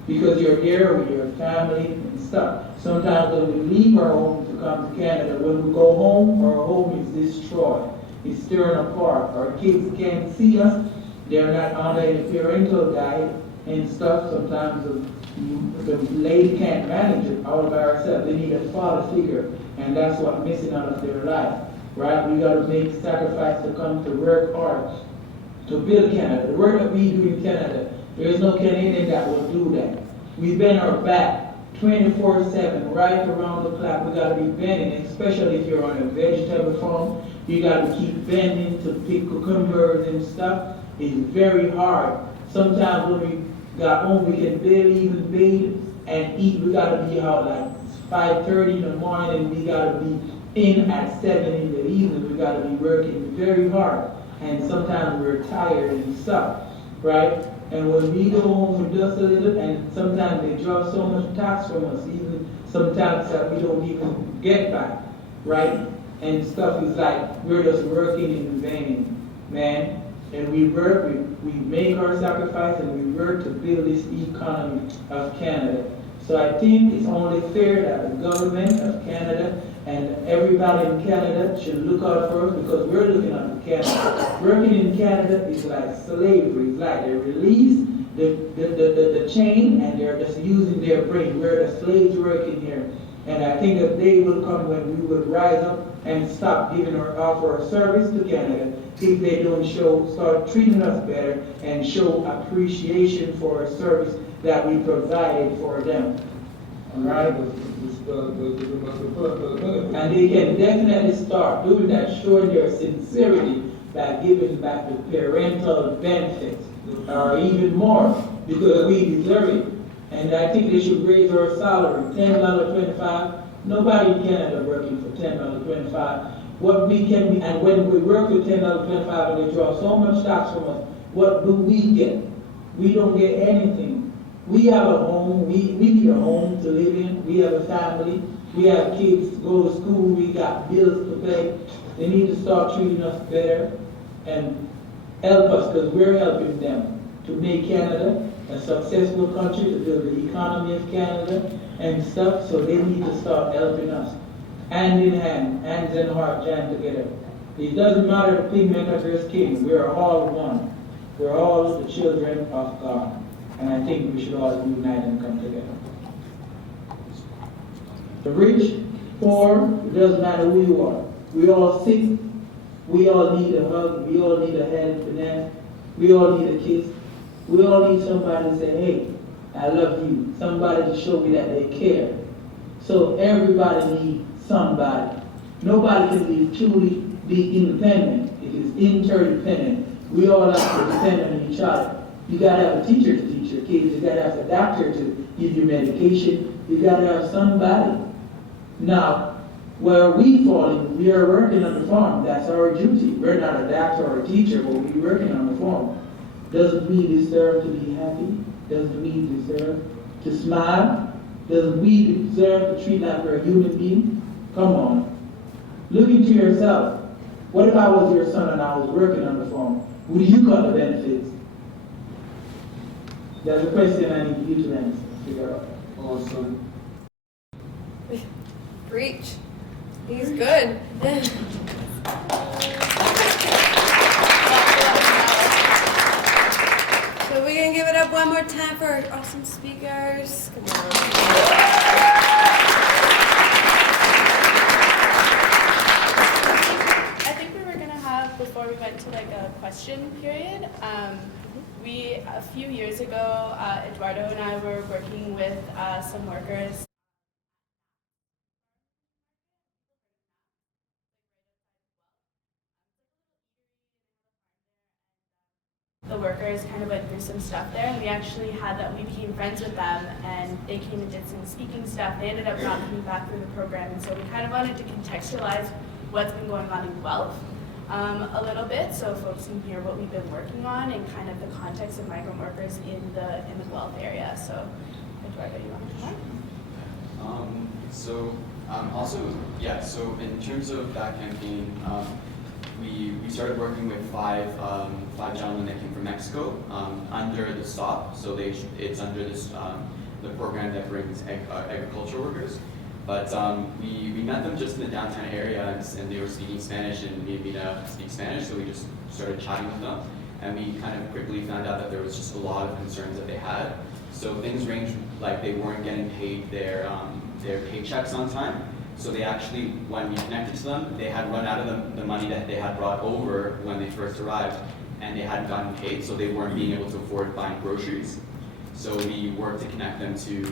because you're there with your family and stuff. Sometimes when we leave our home to come to Canada, when we go home, our home is destroyed. It's torn apart. Our kids can't see us. They're not under any parental guide and stuff. Sometimes the lady can't manage it all by herself. They need a father figure, and that's what's missing out of their life, right? We got to make sacrifice to come to work hard to build Canada. The work that we do in Canada, there is no Canadian that will do that. We bend our back 24/7, right around the clock. We got to be bending, especially if you're on a vegetable farm. You got to keep bending to pick cucumbers and stuff. It's very hard. Sometimes when we got home, we can barely even bathe and eat. We got to be out like 5:30 in the morning, and we got to be in at 7 in the evening. We got to be working very hard, and sometimes we're tired and stuff, right? And when we go home, we just a little, and sometimes they draw so much tax from us, even sometimes that we don't even get back, right? And stuff is like we're just working in vain, man. And we work, we make our sacrifice, and we work to build this economy of Canada. So I think it's only fair that the government of Canada And everybody in Canada should look out for us because we're looking out for Canada. Working in Canada is like slavery. It's like they release the chain and they're just using their brain. We're the slaves working here. And I think a day will come when we will rise up and stop giving or offer service to Canada if they don't start treating us better and show appreciation for a service that we provided for them. All right? And they can definitely start doing that, showing their sincerity by giving back the parental benefits, or even more, because we deserve it. And I think they should raise our salary, $10.25. Nobody in Canada working for $10.25. What we can, and when we work with $10.25 and they draw so much tax from us, what do we get? We don't get anything. We have a home, we need a home to live in, we have a family, we have kids to go to school, we got bills to pay. They need to start treating us better and help us, because we're helping them to make Canada a successful country, to build the economy of Canada and stuff, so they need to start helping us. Hand in hand, hands and heart jammed together. It doesn't matter the pigment of your skin, we're all one. We're all the children of God. And I think we should all unite and come together. The rich, poor, it doesn't matter who you are. We all sick. We all need a hug. We all need a helping hand. We all need a kiss. We all need somebody to say, hey, I love you. Somebody to show me that they care. So everybody needs somebody. Nobody can truly be independent if it's interdependent. We all have to depend on each other. You gotta have a teacher to teach your kids. You gotta have a doctor to give you medication. You gotta have somebody. Now, where we fall in, we are working on the farm. That's our duty. We're not a doctor or a teacher, but we're working on the farm. Doesn't we deserve to be happy? Doesn't we deserve to smile? Doesn't we deserve to treat like we're a human being? Come on. Look into yourself. What if I was your son and I was working on the farm? Would you cut the benefits? That's a question I need you to answer. Figure out. Awesome. Preach. He's good. So we can give it up one more time for our awesome speakers. Come on. I think we were gonna have, before we went to like a question period, a few years ago, Eduardo and I were working with some workers. The workers kind of went through some stuff there, and we actually we became friends with them, and they came and did some speaking stuff. They ended up not coming back through the program, and so we kind of wanted to contextualize what's been going on in Guelph a little bit, so folks can hear what we've been working on and kind of the context of migrant workers in the Guelph area. So, Eduardo, you want to start? So in terms of that campaign, we started working with five gentlemen that came from Mexico under the STOP. So it's under this the program that brings agricultural workers. But we met them just in the downtown area, and they were speaking Spanish, and we needed to speak Spanish, so we just started chatting with them. And we kind of quickly found out that there was just a lot of concerns that they had. So things ranged, like they weren't getting paid their paychecks on time. So they actually, when we connected to them, they had run out of the money that they had brought over when they first arrived, and they hadn't gotten paid, so they weren't being able to afford buying groceries. So we worked to connect them to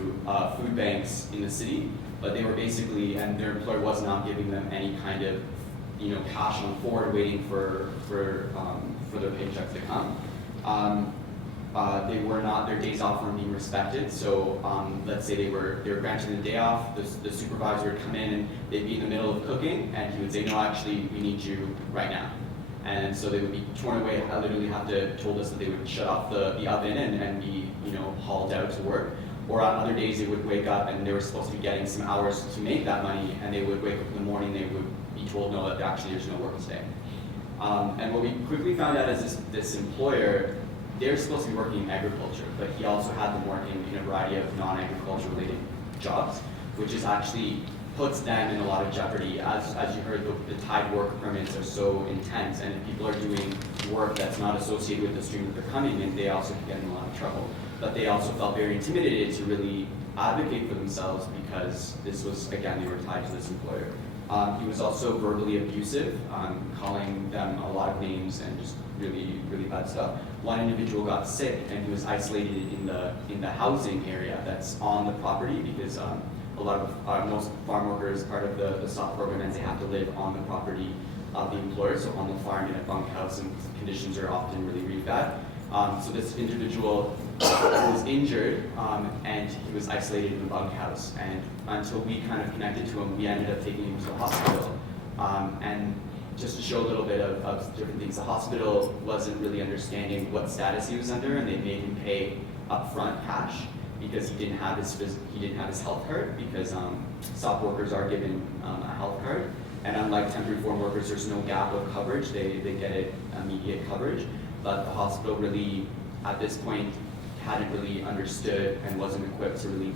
food banks in the city, but they were basically, and their employer was not giving them any kind of, cash on forward, waiting for their paychecks to come. They were not, their days off weren't being respected. So let's say they were granted a day off, the supervisor would come in and they'd be in the middle of cooking, and he would say, no, actually, we need you right now. And so they would be torn away. I literally told us that they would shut off the oven and be, hauled out to work. Or on other days, they would wake up and they were supposed to be getting some hours to make that money, and they would wake up in the morning, they would be told, no, that actually there's no work today. And what we quickly found out is this employer, they're supposed to be working in agriculture, but he also had them working in a variety of non-agriculture related jobs, which is actually puts them in a lot of jeopardy. As you heard, the tied work permits are so intense, and if people are doing work that's not associated with the stream that they're coming in, they also can get in a lot of trouble. But they also felt very intimidated to really advocate for themselves because this was, again, they were tied to this employer. He was also verbally abusive, calling them a lot of names and just really, really bad stuff. One individual got sick and he was isolated in the housing area that's on the property because a lot of most farm workers, part of the SOP program, and they have to live on the property of the employer, so on the farm in a bunkhouse, and conditions are often really, really bad. So this individual was injured and he was isolated in the bunkhouse. And until we kind of connected to him, we ended up taking him to the hospital. And just to show a little bit of different things, the hospital wasn't really understanding what status he was under, and they made him pay upfront cash because he didn't have his health card, because SOP workers are given a health card. And unlike temporary foreign workers, there's no gap of coverage. They get it immediate coverage. But the hospital really, at this point, hadn't really understood and wasn't equipped to really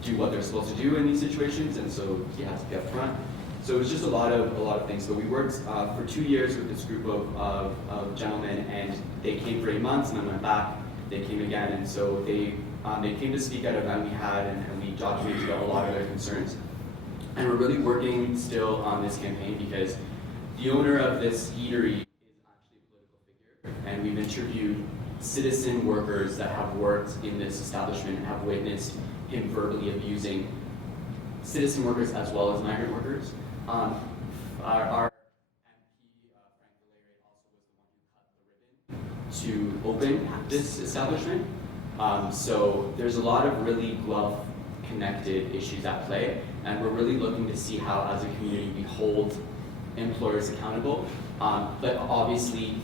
do what they're supposed to do in these situations, and so he had to be up front. So it was just a lot of things. But we worked for 2 years with this group of gentlemen, and they came for 8 months, and then went back. They came again, and so they came to speak at an event we had, and we documented a lot of their concerns. And we're really working still on this campaign because the owner of this eatery and we've interviewed citizen workers that have worked in this establishment and have witnessed him verbally abusing citizen workers as well as migrant workers. Our MP, Frank Valerian, also was the one who cut the ribbon to open this establishment. So there's a lot of really Guelph-connected issues at play, and we're really looking to see how, as a community, we hold employers accountable. But obviously,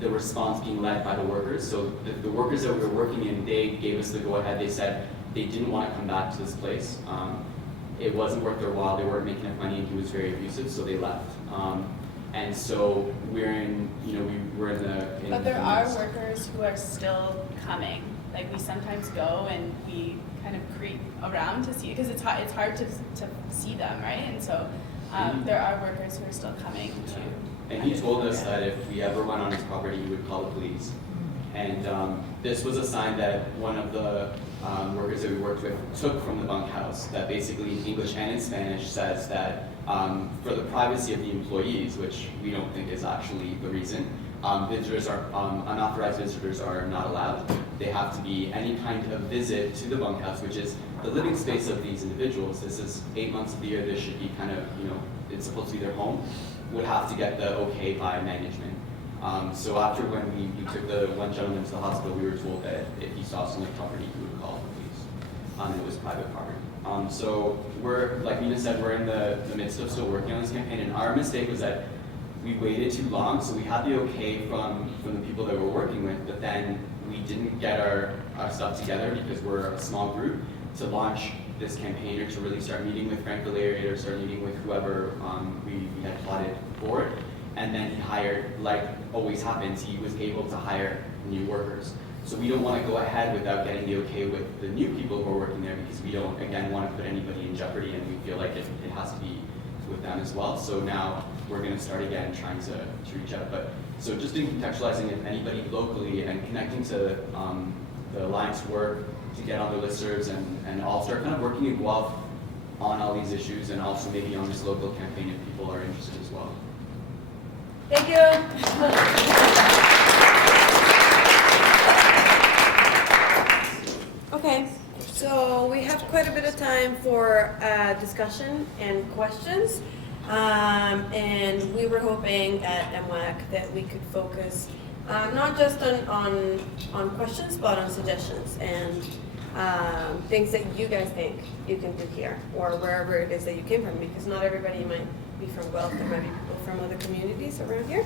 the response being led by the workers. So the workers that we were working in, they gave us the go-ahead. They said they didn't want to come back to this place. It wasn't worth their while. They weren't making enough money, and he was very abusive, so they left. And so we're in the. But there are workers who are still coming. Like, we sometimes go and we kind of creep around to see, because it's hard to see them, right? And so there are workers who are still coming to. And he told us that if we ever went on his property, he would call the police. And this was a sign that one of the workers that we worked with took from the bunkhouse, that basically in English and in Spanish says that for the privacy of the employees, which we don't think is actually the reason, unauthorized visitors are not allowed. They have to be any kind of visit to the bunkhouse, which is the living space of these individuals. This is 8 months of the year. This should be kind of, it's supposed to be their home. Would have to get the okay by management. So after when we took the one gentleman to the hospital, we were told that if he saw us on the property, he would call the police. And it was private property. So we're, like Nina said, we're in the midst of still working on this campaign, and our mistake was that we waited too long. So we had the okay from the people that we're working with, but then we didn't get our stuff together because we're a small group to launch this campaign, or to really start meeting with Frank Valerian, or start meeting with whoever we had plotted for it. And then he hired, like always happens, he was able to hire new workers. So we don't want to go ahead without getting the okay with the new people who are working there, because we don't, again, want to put anybody in jeopardy, and we feel like it has to be with them as well. So now we're going to start again trying to reach out. But so just in contextualizing, if anybody locally and connecting to the Alliance work, to get on the listservs and all start kind of working in Guelph on all these issues, and also maybe on this local campaign if people are interested as well. Thank you. Okay, so we have quite a bit of time for discussion and questions. And we were hoping at MWAC that we could focus not just on questions, but on suggestions and things that you guys think you can do here, or wherever it is that you came from, because not everybody might be from Guelph. There might be people from other communities around here.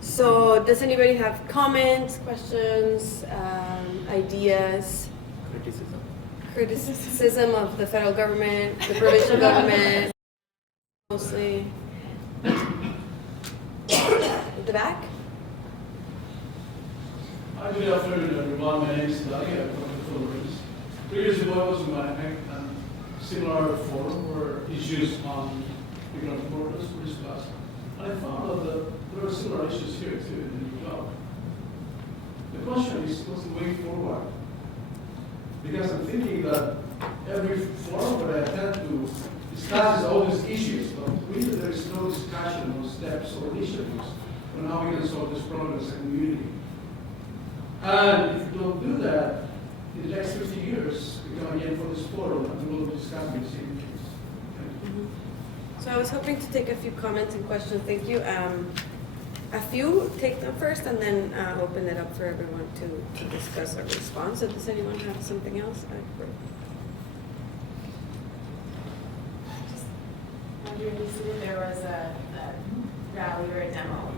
So does anybody have comments, questions, ideas? Criticism of the federal government, the provincial government, mostly. At the back? Hi, good afternoon, everyone. My name is Larry. I'm from the Philippines. 3 years ago, I was in Migrant, and similar forum where issues on migrant workers were discussed. And I found out that there are similar issues here too in Guelph. The question is, what's the way forward? Because I'm thinking that every forum that I attend to discusses all these issues, but really there is no discussion on steps or initiatives on how we can solve this problem as a community. And if we don't do that, in the next 50 years, we come again for this forum and we will be discussing the same things. Thank you. So I was hoping to take a few comments and questions. Thank you. A few, take them first, and then open it up for everyone to discuss our response. So does anyone have something else? Andrew, you said that there was a rally or a demo.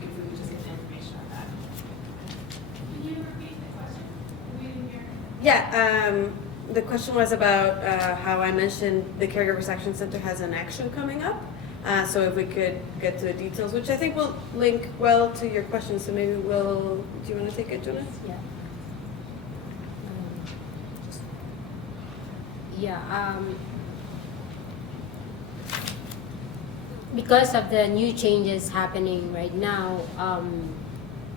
If we could just get the information on that. Can you repeat the question? We didn't hear. Yeah, the question was about how I mentioned the Caregivers Action Center has an action coming up. So if we could get to the details, which I think will link well to your question. So maybe do you want to take it, Jonas? Yeah. Yeah. Because of the new changes happening right now,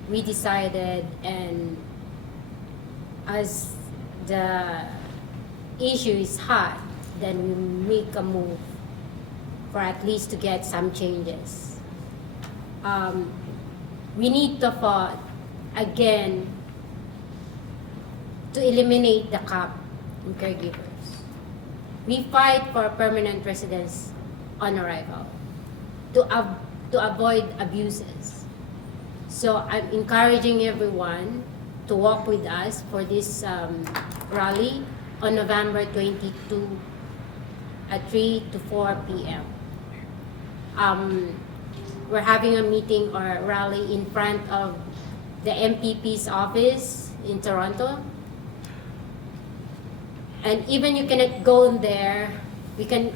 we decided, and as the issue is hot, then we make a move for at least to get some changes. We need to fight again to eliminate the cap in caregivers. We fight for permanent residence on arrival to avoid abuses. So I'm encouraging everyone to walk with us for this rally on November 22 at 3 to 4 p.m. We're having a meeting or a rally in front of the MPP's office in Toronto. And even you cannot go in there, we can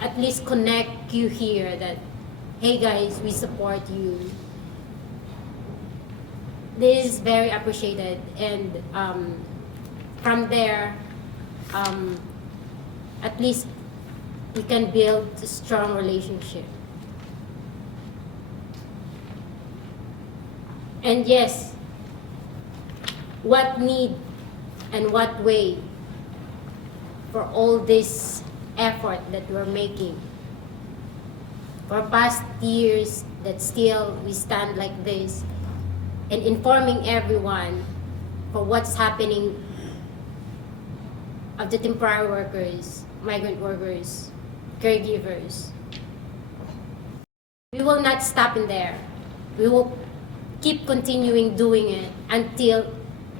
at least connect you here that, hey guys, we support you. This is very appreciated, and from there, at least we can build a strong relationship. And yes, what need and what way for all this effort that we're making for past years, that still we stand like this and informing everyone for what's happening of the temporary workers, migrant workers, caregivers. We will not stop in there. We will keep continuing doing it until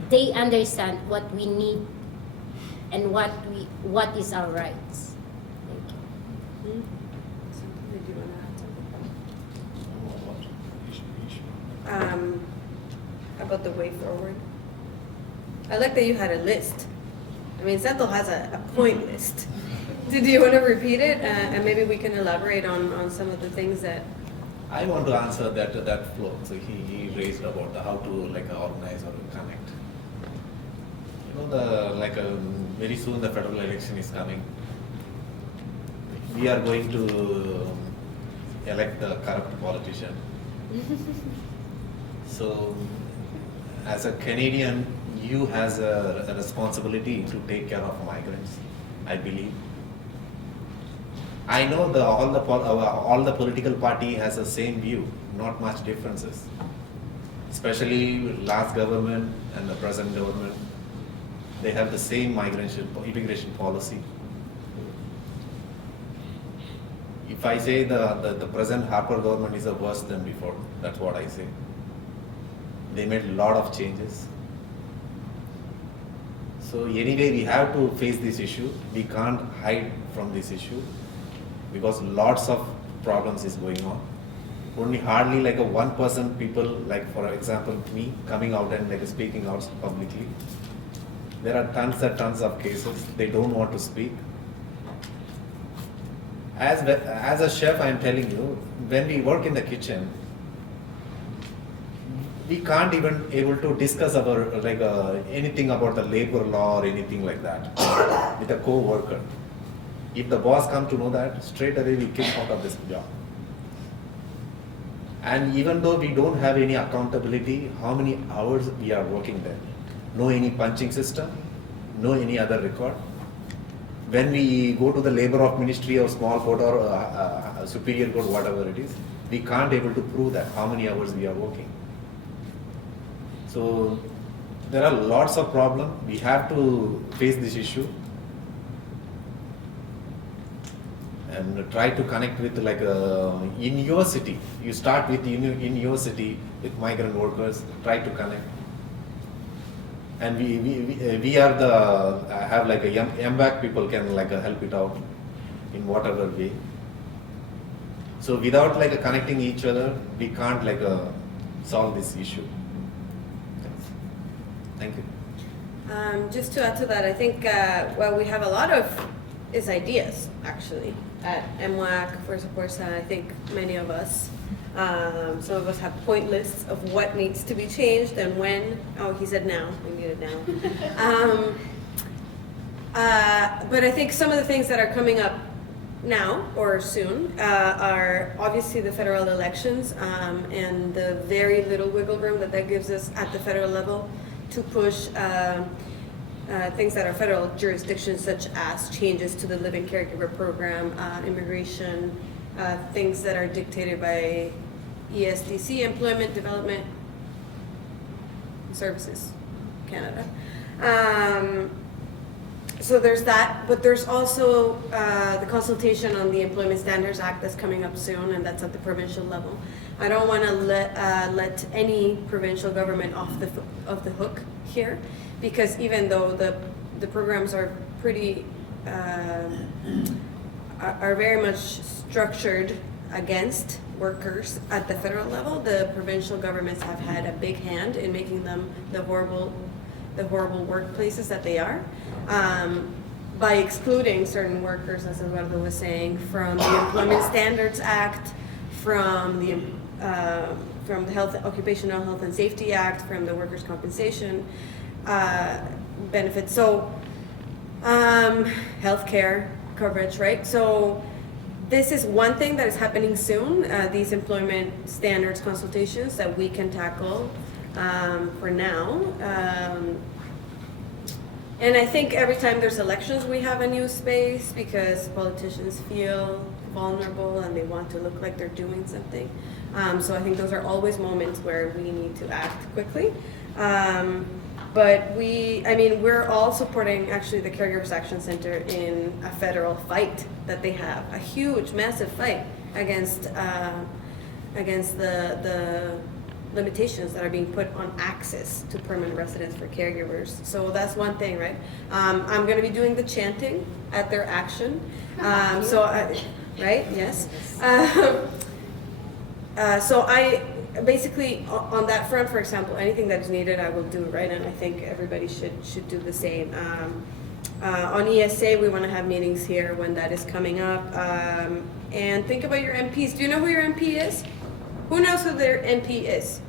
they understand what we need and what is our rights. Thank you. Did you want to add something? About the way forward. I like that you had a list. I mean, Senthil has a point list. Do you want to repeat it? And maybe we can elaborate on some of the things that. I want to answer that flow. So he raised about how to organize or connect. You know, very soon the federal election is coming. We are going to elect a corrupt politician. So, as a Canadian, you has a responsibility to take care of migrants, I believe. I know all the political party has the same view, not much differences. Especially last government and the present government, they have the same immigration policy. If I say the present Harper government is worse than before, that's what I say. They made a lot of changes. So anyway, we have to face this issue. We can't hide from this issue because lots of problems is going on. Only hardly a 1% people, for example me, coming out and speaking out publicly. There are tons and tons of cases. They don't want to speak. As a chef, I'm telling you, when we work in the kitchen, we can't even able to discuss our anything about the labor law or anything like that with a co-worker. If the boss come to know that, straight away we kick out of this job. And even though we don't have any accountability, how many hours we are working there, no any punching system, no any other record. When we go to the labor of ministry or small court or superior court, whatever it is, we can't able to prove that how many hours we are working. So there are lots of problems. We have to face this issue and try to connect with in your city. You start with in your city with migrant workers. Try to connect. And we are the have like a MBAC people can help it out in whatever way. So without connecting each other, we can't solve this issue. Thank you. Just to add to that, I think we have a lot of ideas actually at MWAC for Saporsa. I think many of us. Some of us have point lists of what needs to be changed and when. Oh, he said now. We need it now. But I think some of the things that are coming up now or soon are obviously the federal elections and the very little wiggle room that gives us at the federal level to push things that are federal jurisdictions, such as changes to the live-in caregiver program, immigration, things that are dictated by ESDC, Employment Development Services Canada. So there's that, but there's also the consultation on the Employment Standards Act that's coming up soon, and that's at the provincial level. I don't want to let any provincial government off the hook here, because even though the programs are pretty are very much structured against workers at the federal level, the provincial governments have had a big hand in making them the horrible workplaces that they are, by excluding certain workers, as Eduardo was saying, from the Employment Standards Act, from the Occupational Health and Safety Act, from the Workers' Compensation benefits. So, healthcare coverage, right? So, this is one thing that is happening soon. These employment standards consultations that we can tackle for now. And I think every time there's elections, we have a new space because politicians feel vulnerable and they want to look like they're doing something. So I think those are always moments where we need to act quickly. But we're all supporting actually the Caregivers Action Center in a federal fight that they have, a huge, massive fight against the limitations that are being put on access to permanent residence for caregivers. So that's one thing, right? I'm going to be doing the chanting at their action. Right? Yes. So I basically on that front, for example, anything that is needed, I will do, right? And I think everybody should do the same. On ESA, we want to have meetings here when that is coming up. And think about your MPs. Do you know who your MP is? Who knows who their MP is?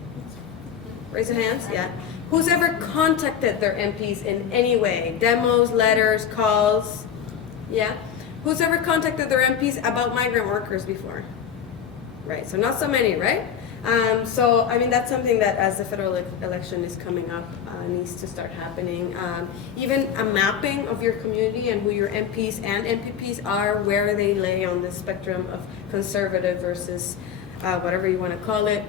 Raise your hands. Yeah. Who's ever contacted their MPs in any way? Demos, letters, calls? Yeah. Who's ever contacted their MPs about migrant workers before? Right. So not so many, right? So, that's something that as the federal election is coming up, needs to start happening. Even a mapping of your community and who your MPs and MPPs are, where they lay on the spectrum of conservative versus whatever you want to call it.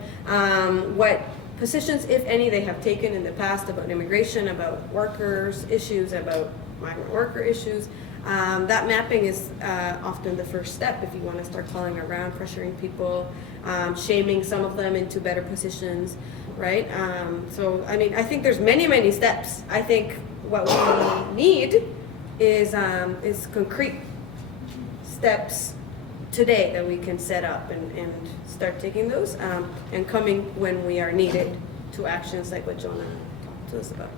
What positions, if any, they have taken in the past about immigration, about workers' issues, about migrant worker issues. That mapping is often the first step if you want to start calling around, pressuring people, shaming some of them into better positions, right? So, I think there's many steps. I think what we need is concrete steps today that we can set up and start taking those and coming when we are needed to actions like what Jonah talked to us about.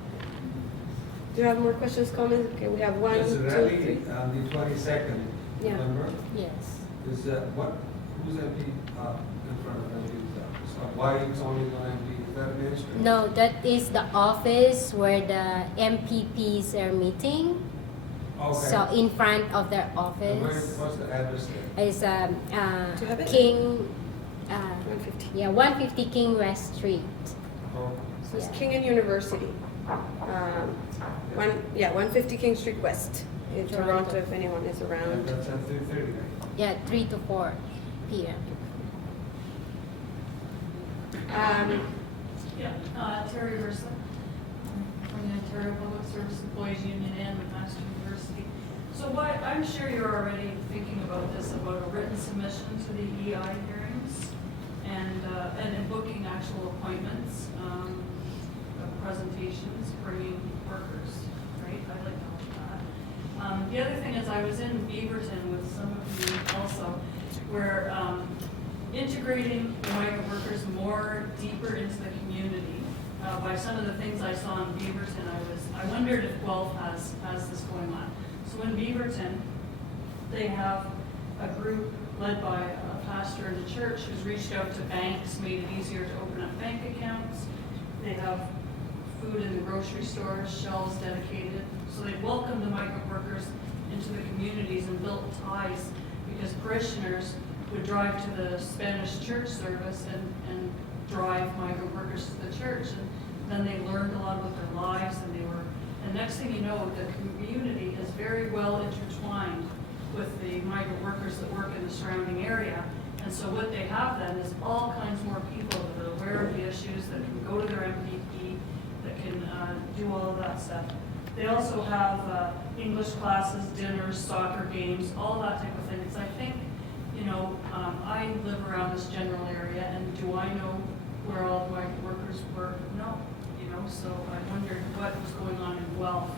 Do you have more questions, comments? Okay, we have one, There's a two, rally three. on the 22nd, Yeah. November. Yes. Who's MP in front of MP? So why it's only going to be that Main Street? No, that is the office where the MPPs are meeting. Okay. So in front of their And office what's the address there? is Do you have it? King. 150. Yeah, 150 King West Street. Oh, So it's Yeah. King and University. 150 King Street West in Toronto, if anyone is and around. that's at 3:30, right? Yeah, 3 to 4 p.m. Terry Versa, from the Ontario Public Service Employees Union and McMaster University. So what, I'm sure you're already thinking about this, about a written submission to the EI hearings and booking actual appointments, presentations, bringing workers, right? I'd like to know that. The other thing is I was in Beaverton with some of you also, where integrating the migrant workers more deeper into the community. By some of the things I saw in Beaverton, I wondered if Guelph has this going on. So in Beaverton, they have a group led by a pastor in the church who's reached out to banks, made it easier to open up bank accounts. They have food in the grocery stores, shelves dedicated. So they welcome the migrant workers into the communities and built ties, because parishioners would drive to the Spanish church service and drive migrant workers to the church. And then they learned a lot about their lives, and next thing you know, the community is very well intertwined with the migrant workers that work in the surrounding area. And so what they have then is all kinds more people that are aware of the issues, that can go to their MPP, that can do all of that stuff. They also have English classes, dinners, soccer games, all that type of thing. Because I think, I live around this general area, and do I know where all the migrant workers were? No. So I wondered what was going on in Guelph.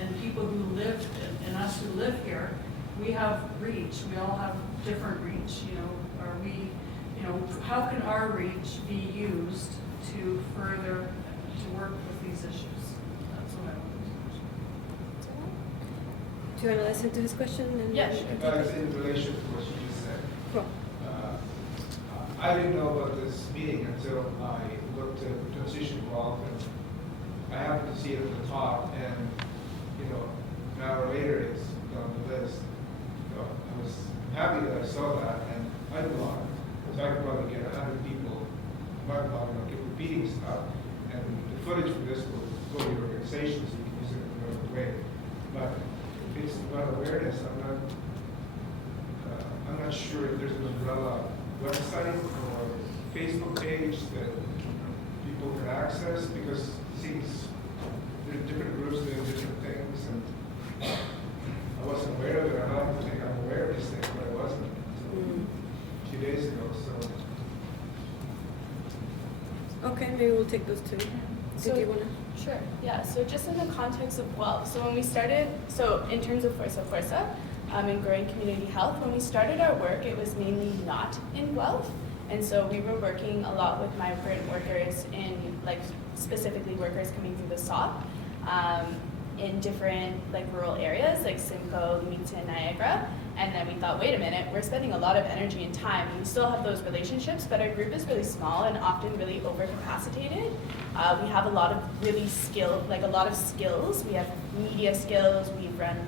And people who live, and us who live here, we have reach. We all have different reach. Are we, how can our reach be used to further to work with these issues? That's what I wanted to. Do you want to listen to his question? And Yeah, sure. But in relation to what you just said, Cool. I didn't know about this meeting until I looked at transition Guelph, and I happened to see it at the top, and an hour later it's on the list. I was happy that I saw that, and I belong, because I could probably get 100 people, but I'll keep repeating stuff, and the footage for this will go to your organization, so you can use it in another way. But if it's about awareness, I'm not sure if there's an umbrella website or Facebook page that people can access, because it seems there are different groups doing different things, and I wasn't aware of it. I don't think I'm aware of these things, but I wasn't until a few days ago. So Okay, maybe we'll take those two. Did you want to? Sure, yeah, so just in the context of Guelph, so when we started, in terms of Fuerza, in growing community health, when we started our work, it was mainly not in Guelph, and so we were working a lot with migrant workers specifically workers coming through the SOP, in different rural areas like Simcoe, Leamington, Niagara, and then we thought, wait a minute, we're spending a lot of energy and time, and we still have those relationships, but our group is really small and often really overcapacitated. We have a lot of really skilled, a lot of skills. We have media skills, we've run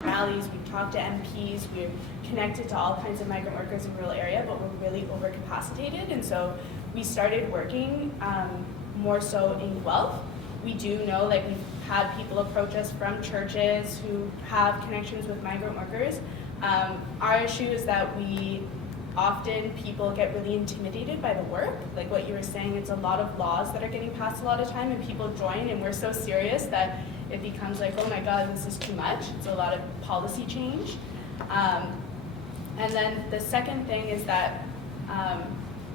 rallies, we've talked to MPs, we're connected to all kinds of migrant workers in rural area, but we're really overcapacitated, and so we started working more so in Guelph. We do know, we've had people approach us from churches who have connections with migrant workers. Our issue is that people get really intimidated by the work. Like what you were saying, it's a lot of laws that are getting passed a lot of time, and people join, and we're so serious that it becomes oh my God, this is too much. It's a lot of policy change. And then the second thing is that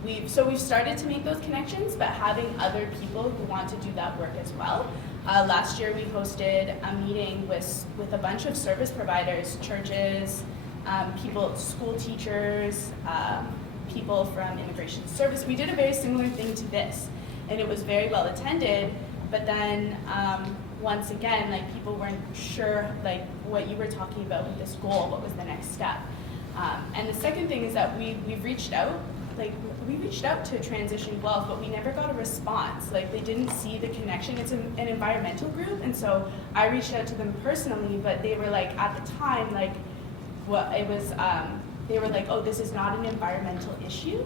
we've started to make those connections, but having other people who want to do that work as well. Last year we hosted a meeting with a bunch of service providers, churches, school teachers, people from immigration service. We did a very similar thing to this, and it was very well attended, but then once again, people weren't sure what you were talking about with this goal, what was the next step. And the second thing is that we've reached out like, we reached out to Transition Guelph, but we never got a response. Like, they didn't see the connection. It's an environmental group, and so I reached out to them personally, but they were like, at the time, like, they were like, oh, this is not an environmental issue.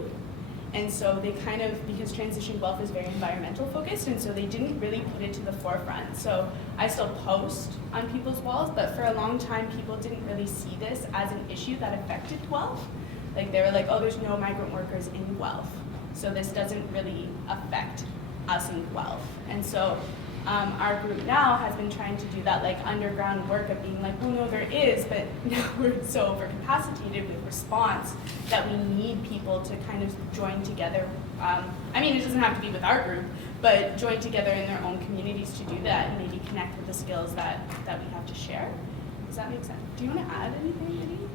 And so they kind of, because Transition Guelph is very environmental focused, and so they didn't really put it to the forefront. So I still post on people's walls, but for a long time, people didn't really see this as an issue that affected Guelph. Like, they were like, oh, there's no migrant workers in Guelph, so this doesn't really affect us in Guelph. And so our group now has been trying to do that like underground work of being like, well, no, there is, but now we're so overcapacitated with response that we need people to kind of join together. I mean, it doesn't have to be with our group, but join together in their own communities to do that and maybe connect with the skills that we have to share. Does that make sense? Do you want to add anything, Eddie?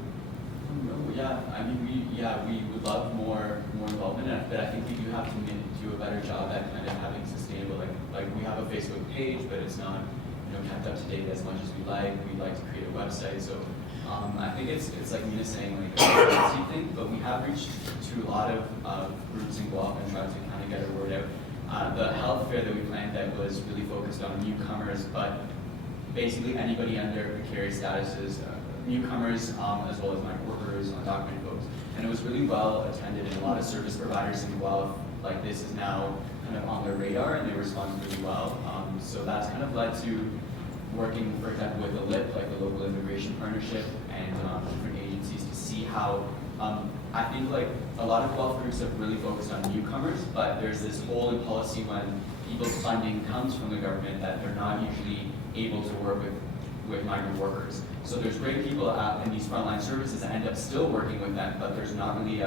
No, yeah, I mean, we would love more involvement, but I think we do have to do a better job at kind of having sustainable, like we have a Facebook page, but it's not, kept up to date as much as we like. We'd like to create a website, so I think it's like Nina saying, like a fancy thing, but we have reached to a lot of groups in Guelph and tried to kind of get our word out. The health fair that we planned that was really focused on newcomers, but basically anybody under precarious statuses, newcomers as well as migrant workers, undocumented folks. And it was really well attended, and a lot of service providers in Guelph, like this is now kind of on their radar, and they responded really well. So that's kind of led to working, for example, with the LIP, like the Local Immigration Partnership, and different agencies to see how, I think like a lot of Guelph groups have really focused on newcomers, but there's this hole in policy when people's funding comes from the government that they're not usually able to work with migrant workers. So there's great people in these frontline services that end up still working with them, but there's not really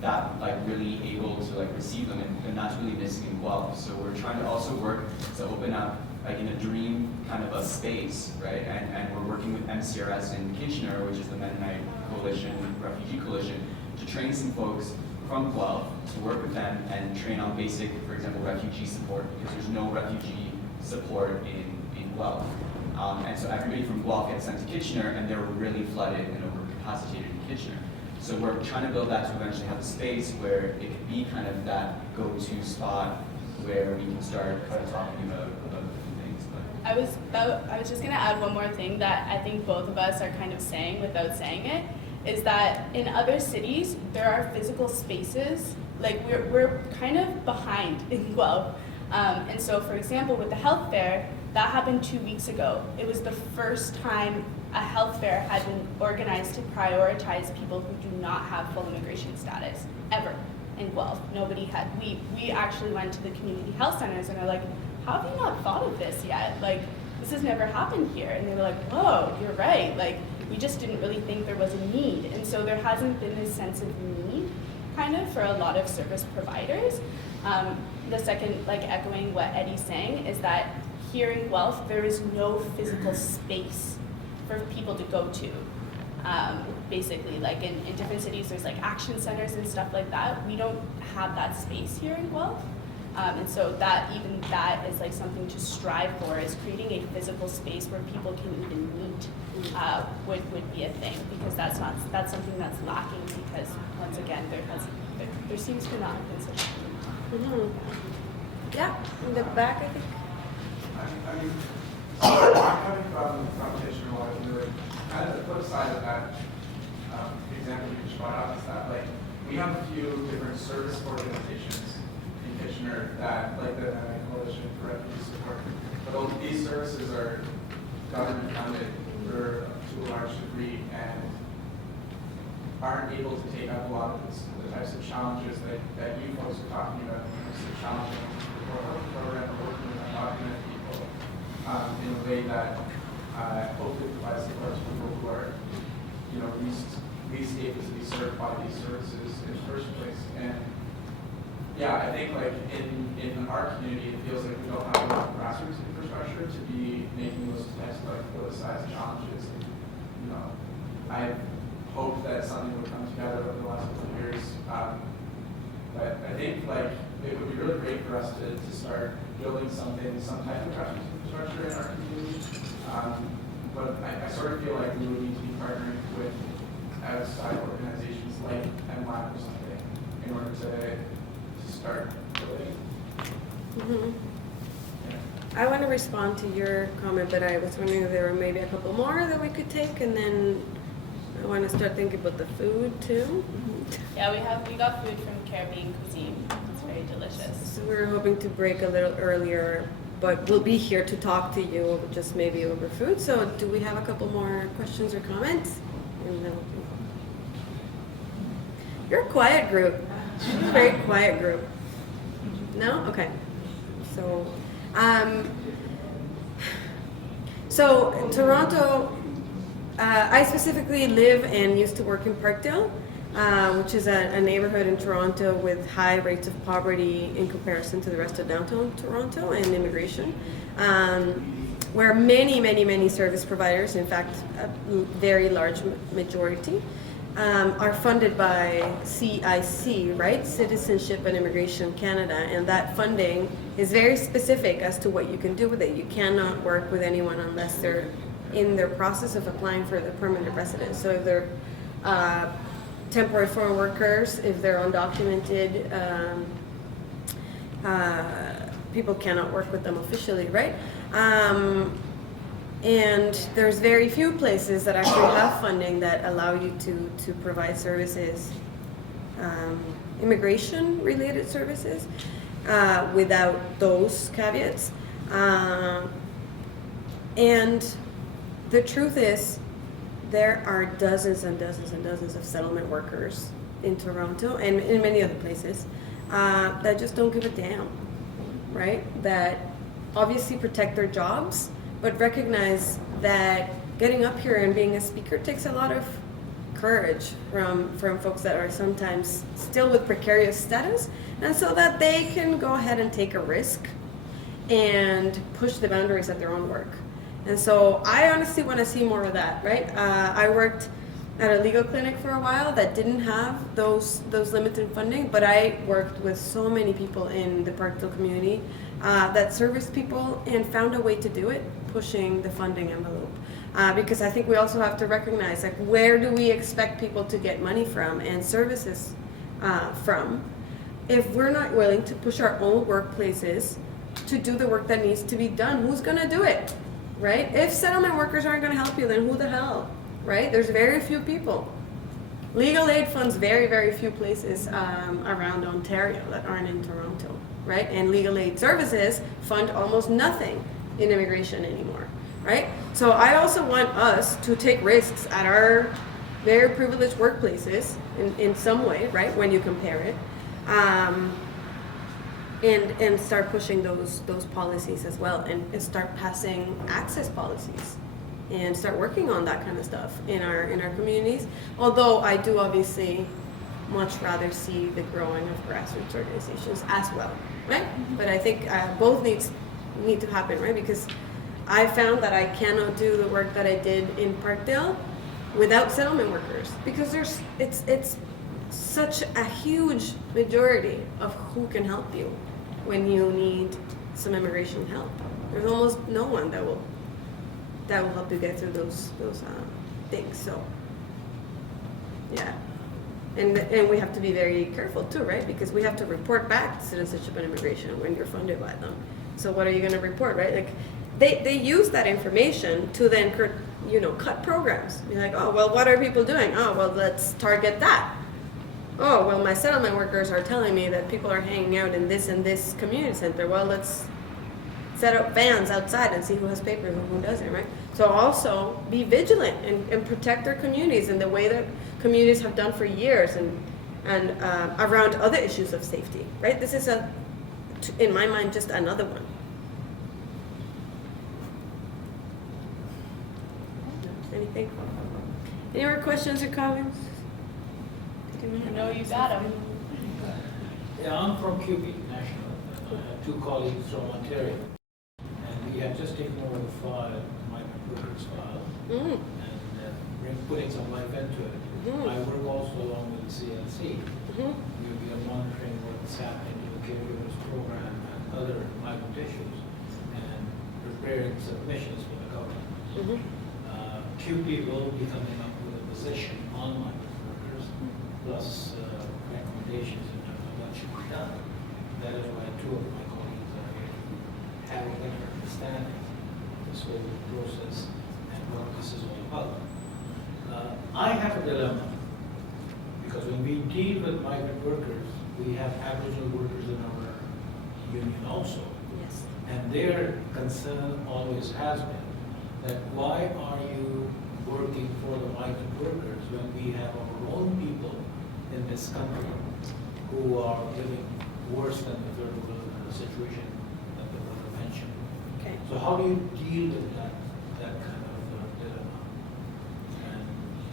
that like really able to like receive them, and that's really missing in Guelph. So we're trying to also work to open up like in a dream kind of a space, right? And we're working with MCRS in Kitchener, which is the Mennonite Coalition, Refugee Coalition, to train some folks from Guelph to work with them and train on basic, for example, refugee support, because there's no refugee support in Guelph. And so everybody from Guelph gets sent to Kitchener, and they're really flooded and overcapacitated in Kitchener. So we're trying to build that to eventually have a space where it could be kind of that go-to spot where we can start kind of talking about different things. But I was just gonna add one more thing that I think both of us are kind of saying without saying it, is that in other cities there are physical spaces, like we're kind of behind in Guelph. And so for example, with the health fair, that happened 2 weeks ago. It was the first time a health fair had been organized to prioritize people who do not have full immigration status, ever, in Guelph. Nobody had, we actually went to the community health centers and are like, how have you not thought of this yet? Like, this has never happened here. And they were like, whoa, you're right. Like, we just didn't really think there was a need. And so there hasn't been this sense of need, kind of, for a lot of service providers. The second, like echoing what Eddie's saying, is that here in Guelph, there is no physical space for people to go to. Basically, like in different cities, there's like action centers and stuff like that. We don't have that space here in Guelph. And so that is like something to strive for, is creating a physical space where people can even meet would be a thing, because that's something that's lacking, because once again, there seems to not have been such a thing. Yeah, in the back, I think. I mean, I'm coming from the conversation a lot of really kind of the flip side of that example you just brought up is that like we have a few different service organizations in Kitchener that, like the Coalition for Refugee Support, but all these services are government funded to a large degree and aren't able to take up a lot of the types of challenges that you folks are talking about, the challenging program of working with undocumented people in a way that hopefully provides support to people who are, least able to be served by these services in the first place. And yeah, I think like in our community, it feels like we don't have enough grassroots infrastructure to be making those types of like politicized challenges. I hope that something would come together over the last couple of years. But I think like it would be really great for us to start building some type of grassroots infrastructure in our community. But I sort of feel like we would need to be partnering with outside organizations like MLAC or something in order to start building. Mhm. Yeah. I want to respond to your comment, but I was wondering if there were maybe a couple more that we could take, and then I want to start thinking about the food too. Yeah, we got food from Caribbean cuisine. It's very delicious. So we were hoping to break a little earlier, but we'll be here to talk to you just maybe over food. So do we have a couple more questions or comments? And then we can- You're a quiet group. You're a very quiet group. No? Okay. So, Toronto, I specifically live and used to work in Parkdale, which is a neighborhood in Toronto with high rates of poverty in comparison to the rest of downtown Toronto and immigration, where many service providers, in fact, a very large majority, are funded by CIC, right? Citizenship and Immigration Canada, and that funding is very specific as to what you can do with it. You cannot work with anyone unless they're in their process of applying for the permanent residence. So if they're temporary foreign workers, if they're undocumented, people cannot work with them officially, right? And there's very few places that actually have funding that allow you to provide services, immigration-related services, without those caveats. And the truth is, there are dozens and dozens and dozens of settlement workers in Toronto and in many other places that just don't give a damn, right? That obviously protect their jobs, but recognize that getting up here and being a speaker takes a lot of courage from folks that are sometimes still with precarious status, and so that they can go ahead and take a risk and push the boundaries of their own work. And so I honestly want to see more of that, right? I worked at a legal clinic for a while that didn't have those limited funding, but I worked with so many people in the Parkdale community that serviced people and found a way to do it, pushing the funding envelope. Because I think we also have to recognize, like, where do we expect people to get money from and services from if we're not willing to push our own workplaces to do the work that needs to be done? Who's gonna do it, right? If settlement workers aren't gonna help you, then who the hell, right? There's very few people. Legal aid funds very few places around Ontario that aren't in Toronto, right? And legal aid services fund almost nothing in immigration anymore, right? So I also want us to take risks at our very privileged workplaces in some way, right? When you compare it, and start pushing those policies as well, and start passing access policies, and start working on that kind of stuff in our communities. Although I do obviously much rather see the growing of grassroots organizations as well, right? But I think both need to happen, right? Because I found that I cannot do the work that I did in Parkdale without settlement workers, because it's such a huge majority of who can help you when you need some immigration help. There's almost no one that will help you get through those things. So yeah, and we have to be very careful too, right? Because we have to report back to Citizenship and Immigration when you're funded by them. So what are you going to report, right? Like they use that information to then cut programs. Be like, oh well, what are people doing? Oh well, let's target that. Oh well, my settlement workers are telling me that people are hanging out in this and this community center. Well, let's set up vans outside and see who has papers and who doesn't, right? So also be vigilant and protect their communities in the way that communities have done for years, and around other issues of safety, right? This is in my mind, just another one. Anything? Any more questions or comments? You know you got them. Yeah, I'm from QB National. I have two colleagues from Ontario. And we have just taken over the file, migrant workers file, and putting some life into it. I work also along with the CLC. We are monitoring what's happening to the caregivers program and other migrant issues, and preparing submissions for the government. QP will be coming up with a position on migrant workers, plus recommendations in terms of what should be done. That is why two of my colleagues are here to have a better understanding of this whole process and what this is all about. I have a dilemma because when we deal with migrant workers, we have Aboriginal workers in our union also. Yes. And their concern always has been that why are you working for the migrant workers when we have our own people in this country who are living worse than the third world situation that the brother mentioned. Okay. So how do you deal with that kind of dilemma and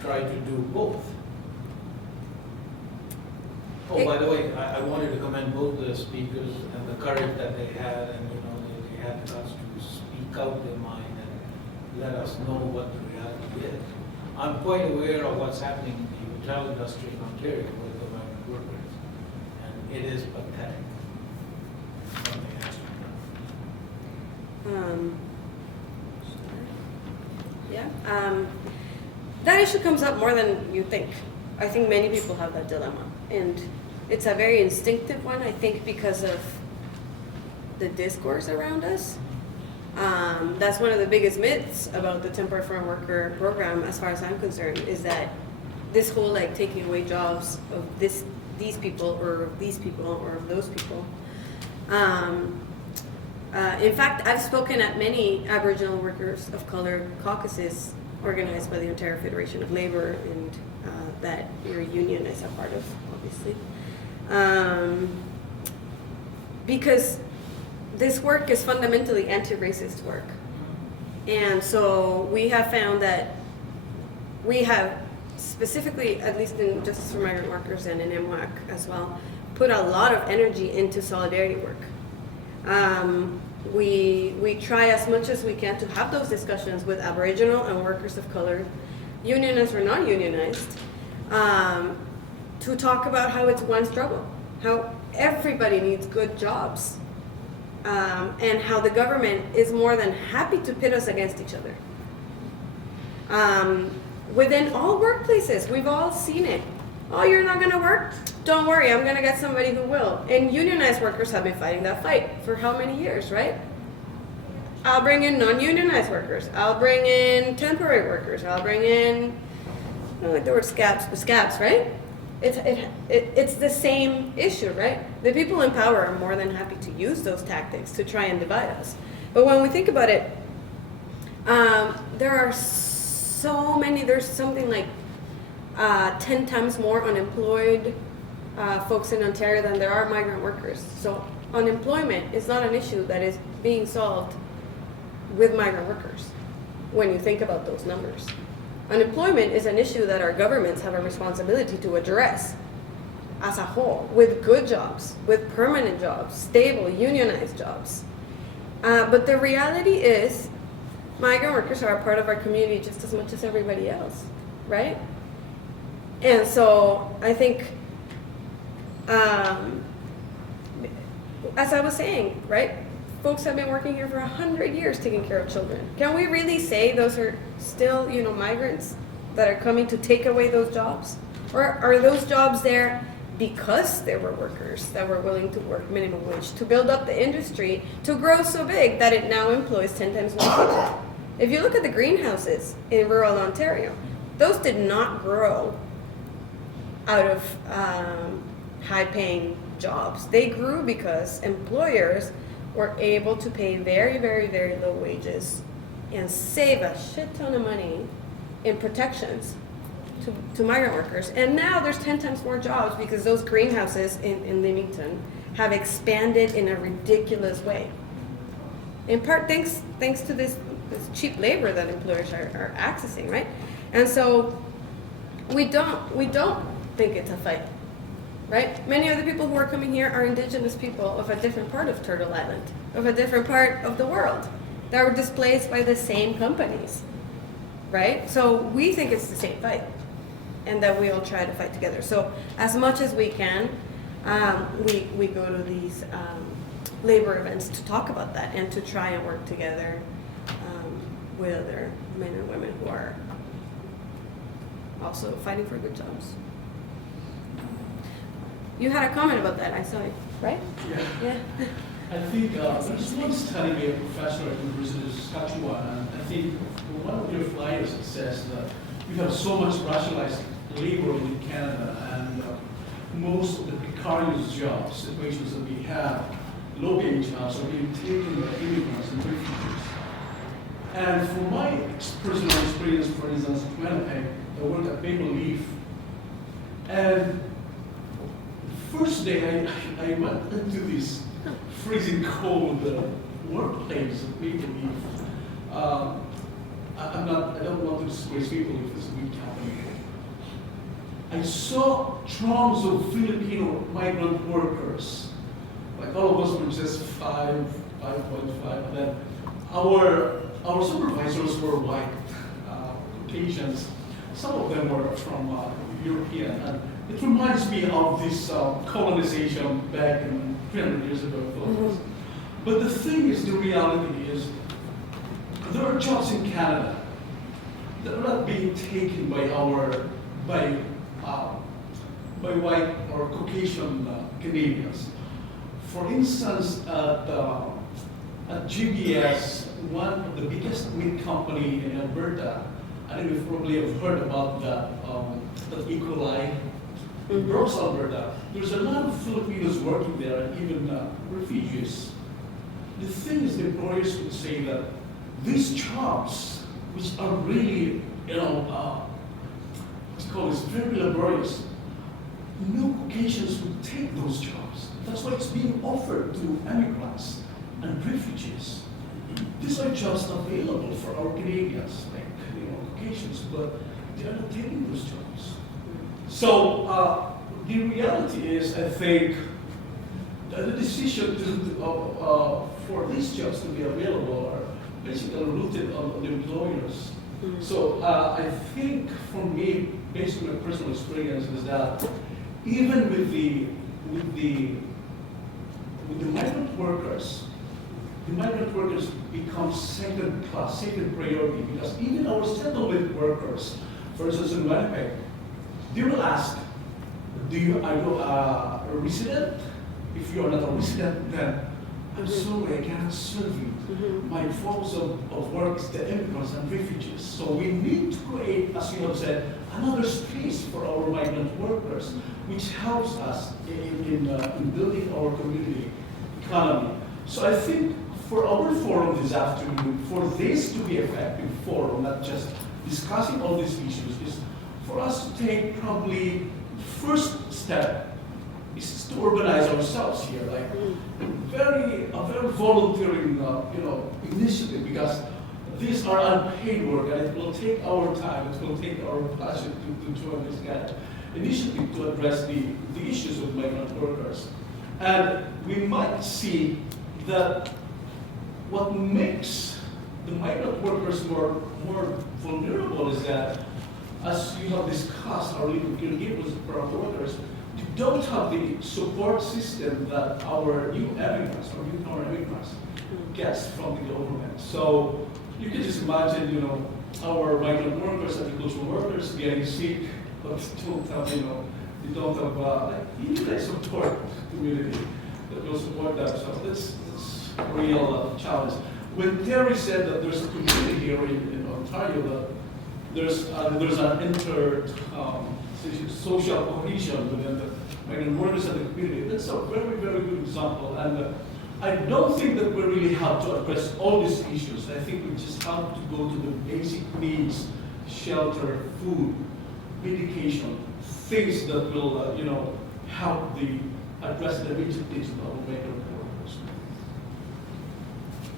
try to do both? Oh, by the way, I wanted to commend both the speakers and the courage that they had, and they had the guts to speak out their mind and let us know what the reality is. I'm quite aware of what's happening in the hotel industry in Ontario with the migrant workers, and it is pathetic. Something has to be done. Yeah. That issue comes up more than you think. I think many people have that dilemma, and it's a very instinctive one, I think, because of the discourse around us. That's one of the biggest myths about the temporary foreign worker program, as far as I'm concerned, is that this whole like taking away jobs of these people or of these people or of those people. In fact, I've spoken at many Aboriginal workers of color caucuses organized by the Ontario Federation of Labor, and that your union is a part of, obviously. Because this work is fundamentally anti-racist work. And so we have found that we have specifically, at least in Justice for Migrant Workers and in MWAC as well, put a lot of energy into solidarity work. We try as much as we can to have those discussions with Aboriginal and workers of color, unionized or non-unionized, to talk about how it's one struggle, how everybody needs good jobs, and how the government is more than happy to pit us against each other. Within all workplaces, we've all seen it. Oh, you're not gonna work? Don't worry, I'm gonna get somebody who will. And unionized workers have been fighting that fight for how many years, right? I'll bring in non-unionized workers. I'll bring in temporary workers. I'll bring in, I don't like the word scabs, but scabs, right? It's the same issue, right? The people in power are more than happy to use those tactics to try and divide us. But when we think about it, there are so many, there's something like 10 times more unemployed folks in Ontario than there are migrant workers. So unemployment is not an issue that is being solved with migrant workers when you think about those numbers. Unemployment is an issue that our governments have a responsibility to address as a whole, with good jobs, with permanent jobs, stable, unionized jobs. But the reality is, migrant workers are a part of our community just as much as everybody else, right? And so I think, as I was saying, right, folks have been working here for 100 years taking care of children. Can we really say those are still, migrants that are coming to take away those jobs? Or are those jobs there because there were workers that were willing to work minimum wage, to build up the industry, to grow so big that it now employs 10 times more people? If you look at the greenhouses in rural Ontario, those did not grow out of high-paying jobs. They grew because employers were able to pay very, very, very low wages and save a shit ton of money in protections to migrant workers. And now there's 10 times more jobs because those greenhouses in Leamington have expanded in a ridiculous way. In part thanks to this cheap labor that employers are accessing, right? And so we don't think it's a fight, right? Many of the people who are coming here are Indigenous people of a different part of Turtle Island, of a different part of the world, that were displaced by the same companies, right? So we think it's the same fight, and that we all try to fight together. So as much as we can, we go to these labor events to talk about that and to try and work together with other men and women who are also fighting for good jobs. You had a comment about that, I saw it, right? Yeah. Yeah. I think there's one study by a professor at the University of Saskatchewan, and I think one of your flyers it says that we have so much racialized labor in Canada, and most of the precarious job situations that we have, low-paying jobs, are being taken by immigrants and refugees. And from my personal experience, for instance, when I worked at Maple Leaf, and the first day I went into this freezing cold workplace at Maple Leaf. I don't want to disgrace Maple Leaf, it's a big company. I saw throngs of Filipino migrant workers. Like all of us were just 5.5, and then our supervisors were white, Caucasians. Some of them were from European, and it reminds me of this colonization back in 300 years ago. Mm-hmm. But the thing is, the reality is, there are jobs in Canada that are not being taken by white or Caucasian Canadians. For instance, at GBS, one of the biggest meat company in Alberta, I think you probably have heard about that E. coli in Brooks, Alberta. There's a lot of Filipinos working there, and even refugees. The thing is, the employers would say that these jobs, which are really, what's called, is very laborious, no Caucasians would take those jobs. That's why it's being offered to immigrants and refugees. These are jobs available for our Canadians, like Caucasians, but they are not taking those jobs. So the reality is, I think, that the decision for these jobs to be available are basically rooted on the employers. So I think, for me, based on my personal experience, is that even with the migrant workers become second class, second priority, because even our settlement workers, for instance in Winnipeg, they will ask, are you a resident? If you are not a resident, then I'm sorry, I cannot serve you. My focus of work is the immigrants and refugees. So we need to create, as you have said, another space for our migrant workers, which helps us in building our community economy. So I think for our forum this afternoon, for this to be effective forum, not just discussing all these issues, is for us to take probably first step is to organize ourselves here, like a very volunteering, initiative, because these are unpaid work, and it will take our time, it will take our passion to join this kind of initiative to address the issues of migrant workers. And we might see that what makes the migrant workers more vulnerable is that, as you have discussed, our legal caregivers for our workers, you don't have the support system that our new immigrants or newcomer immigrants gets from the government. So you can just imagine, our migrant workers, agricultural workers getting sick, but don't have, they don't have, you need a support community that will support them. So that's a real challenge. When Terry said that there's a community here in Ontario, that there's an social cohesion within the migrant workers and the community. That's a very, very good example. And I don't think that we really have to address all these issues. I think we just have to go to the basic needs: shelter, food, medication, things that will, help address the immediate needs of our migrant workers.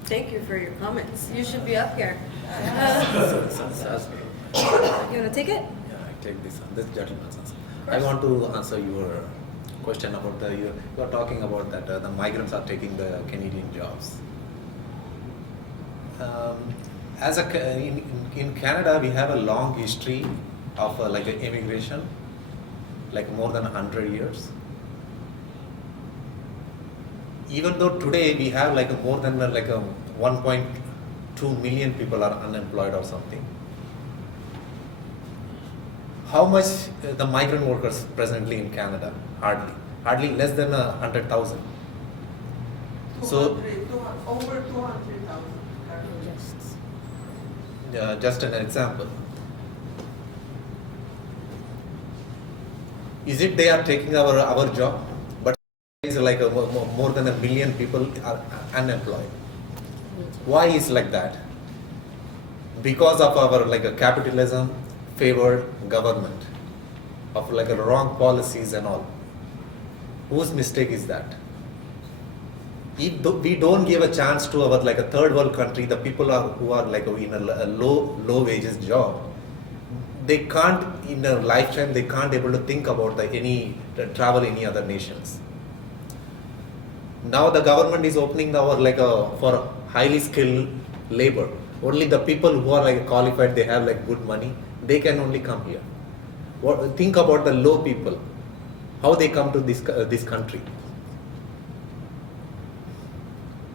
Thank you for your comments. You should be up here. You want to take it? Yeah, I take this gentleman's answer. I want to answer your question about you are talking about that the migrants are taking the Canadian jobs. In Canada, we have a long history of immigration, like more than 100 years. Even though today we have more than 1.2 million people are unemployed or something. How much the migrant workers presently in Canada? Hardly. hardly less than 100,000. So, Over 200,000. just an example. Is it they are taking our job? But it's like more than 1 million people are unemployed. Why is like that? Because of our like a capitalism favored government, of like a wrong policies and all. Whose mistake is that? If we don't give a chance to our like a third world country, the people who are like in a low wages job, they can't in a lifetime they can't able to think about travel any other nations. Now the government is opening our like for highly skilled labor. Only the people who are like qualified, they have like good money, they can only come here. Think about the low people, how they come to this country.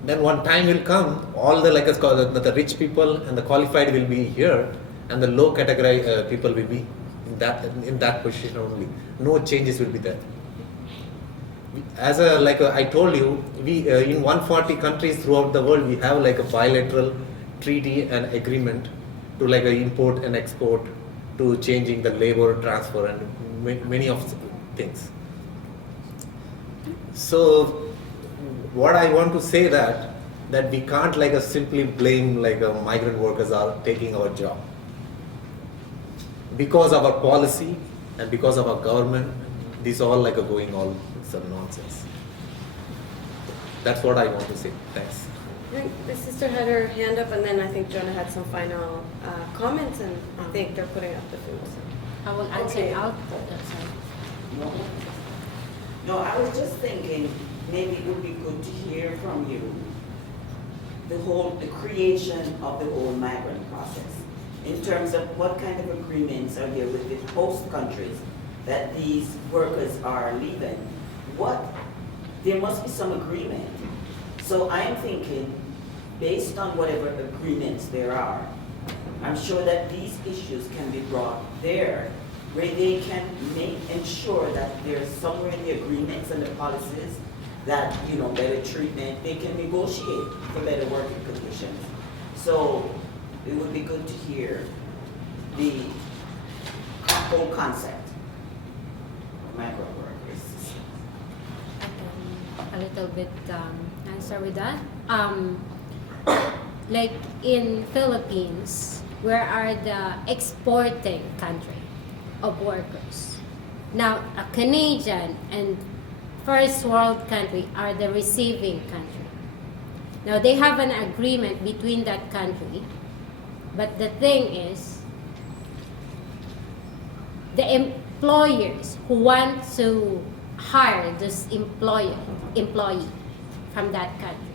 Then one time will come, all the like the rich people and the qualified will be here, and the low category people will be in that position only. No changes will be there. As I told you, we in 140 countries throughout the world, we have like a bilateral treaty and agreement to like import and export, to changing the labor transfer and many of things. So what I want to say that we can't like simply blame like migrant workers are taking our job. Because of our policy and because of our government, these all like going all some nonsense. That's what I want to say. Thanks. I think the sister had her hand up, and then I think Jonah had some final comments, and I think they're putting up the food. So. I will answer Okay. out. No, I was just thinking, maybe it would be good to hear from you the creation of the whole migrant process, in terms of what kind of agreements are there with the host countries that these workers are leaving. There must be some agreement. So I am thinking, based on whatever agreements there are, I'm sure that these issues can be brought there, where they can ensure that there's somewhere in the agreements and the policies that, better treatment, they can negotiate for better working conditions. So it would be good to hear the whole concept of migrant workers. I can a little bit answer with that. Like in Philippines, we are the exporting country of workers. Now, a Canadian and first world country are the receiving country. Now, they have an agreement between that country, but the thing is, the employers who want to hire this employee from that country,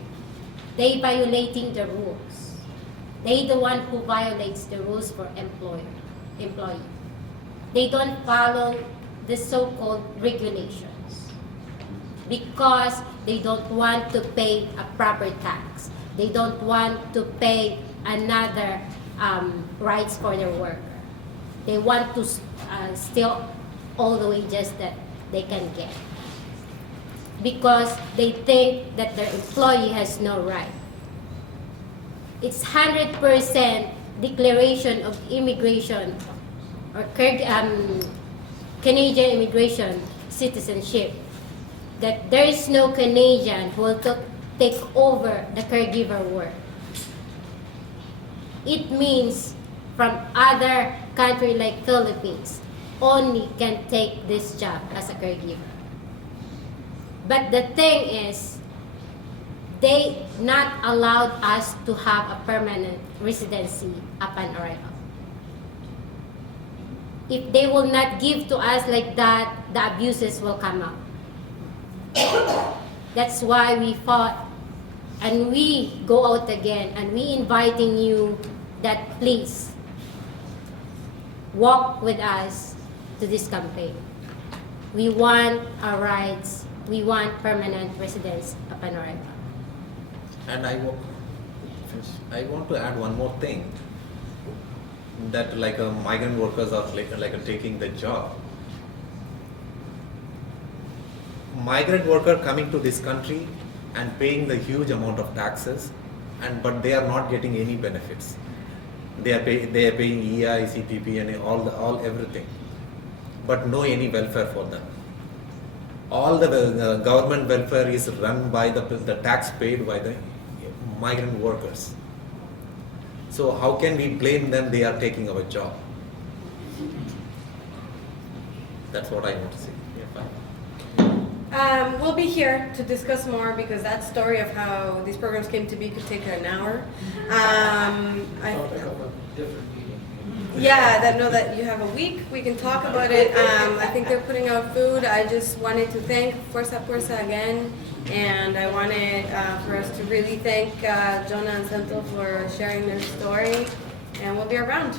they violating the rules. They the one who violates the rules for employee. They don't follow the so-called regulations because they don't want to pay a proper tax. They don't want to pay another rights for their worker. They want to steal all the wages that they can get because they think that their employee has no right. It's 100% Declaration of Immigration or Canadian immigration citizenship that there is no Canadian who will take over the caregiver work. It means from other country like Philippines only can take this job as a caregiver. But the thing is, they not allowed us to have a permanent residency upon arrival. If they will not give to us like that, the abuses will come out. That's why we fought and we go out again and we inviting you that please walk with us to this campaign. We want our rights. We want permanent residence upon arrival. And I want to add one more thing, that like migrant workers are like taking the job. migrant worker coming to this country and paying the huge amount of taxes, but they are not getting any benefits. They are paying EI, CPP, and all everything, but no any welfare for them. All the government welfare is run by the tax paid by the migrant workers. So how can we blame them? They are taking our job. That's what I want to say. Yeah, fine. We'll be here to discuss more because that story of how these programs came to be could take an hour. Topic of a different meeting. Yeah, that you have a week. We can talk about it. I think they're putting out food. I just wanted to thank Fuerza again, and I wanted for us to really thank Jonah and Santo for sharing their story, and we'll be around.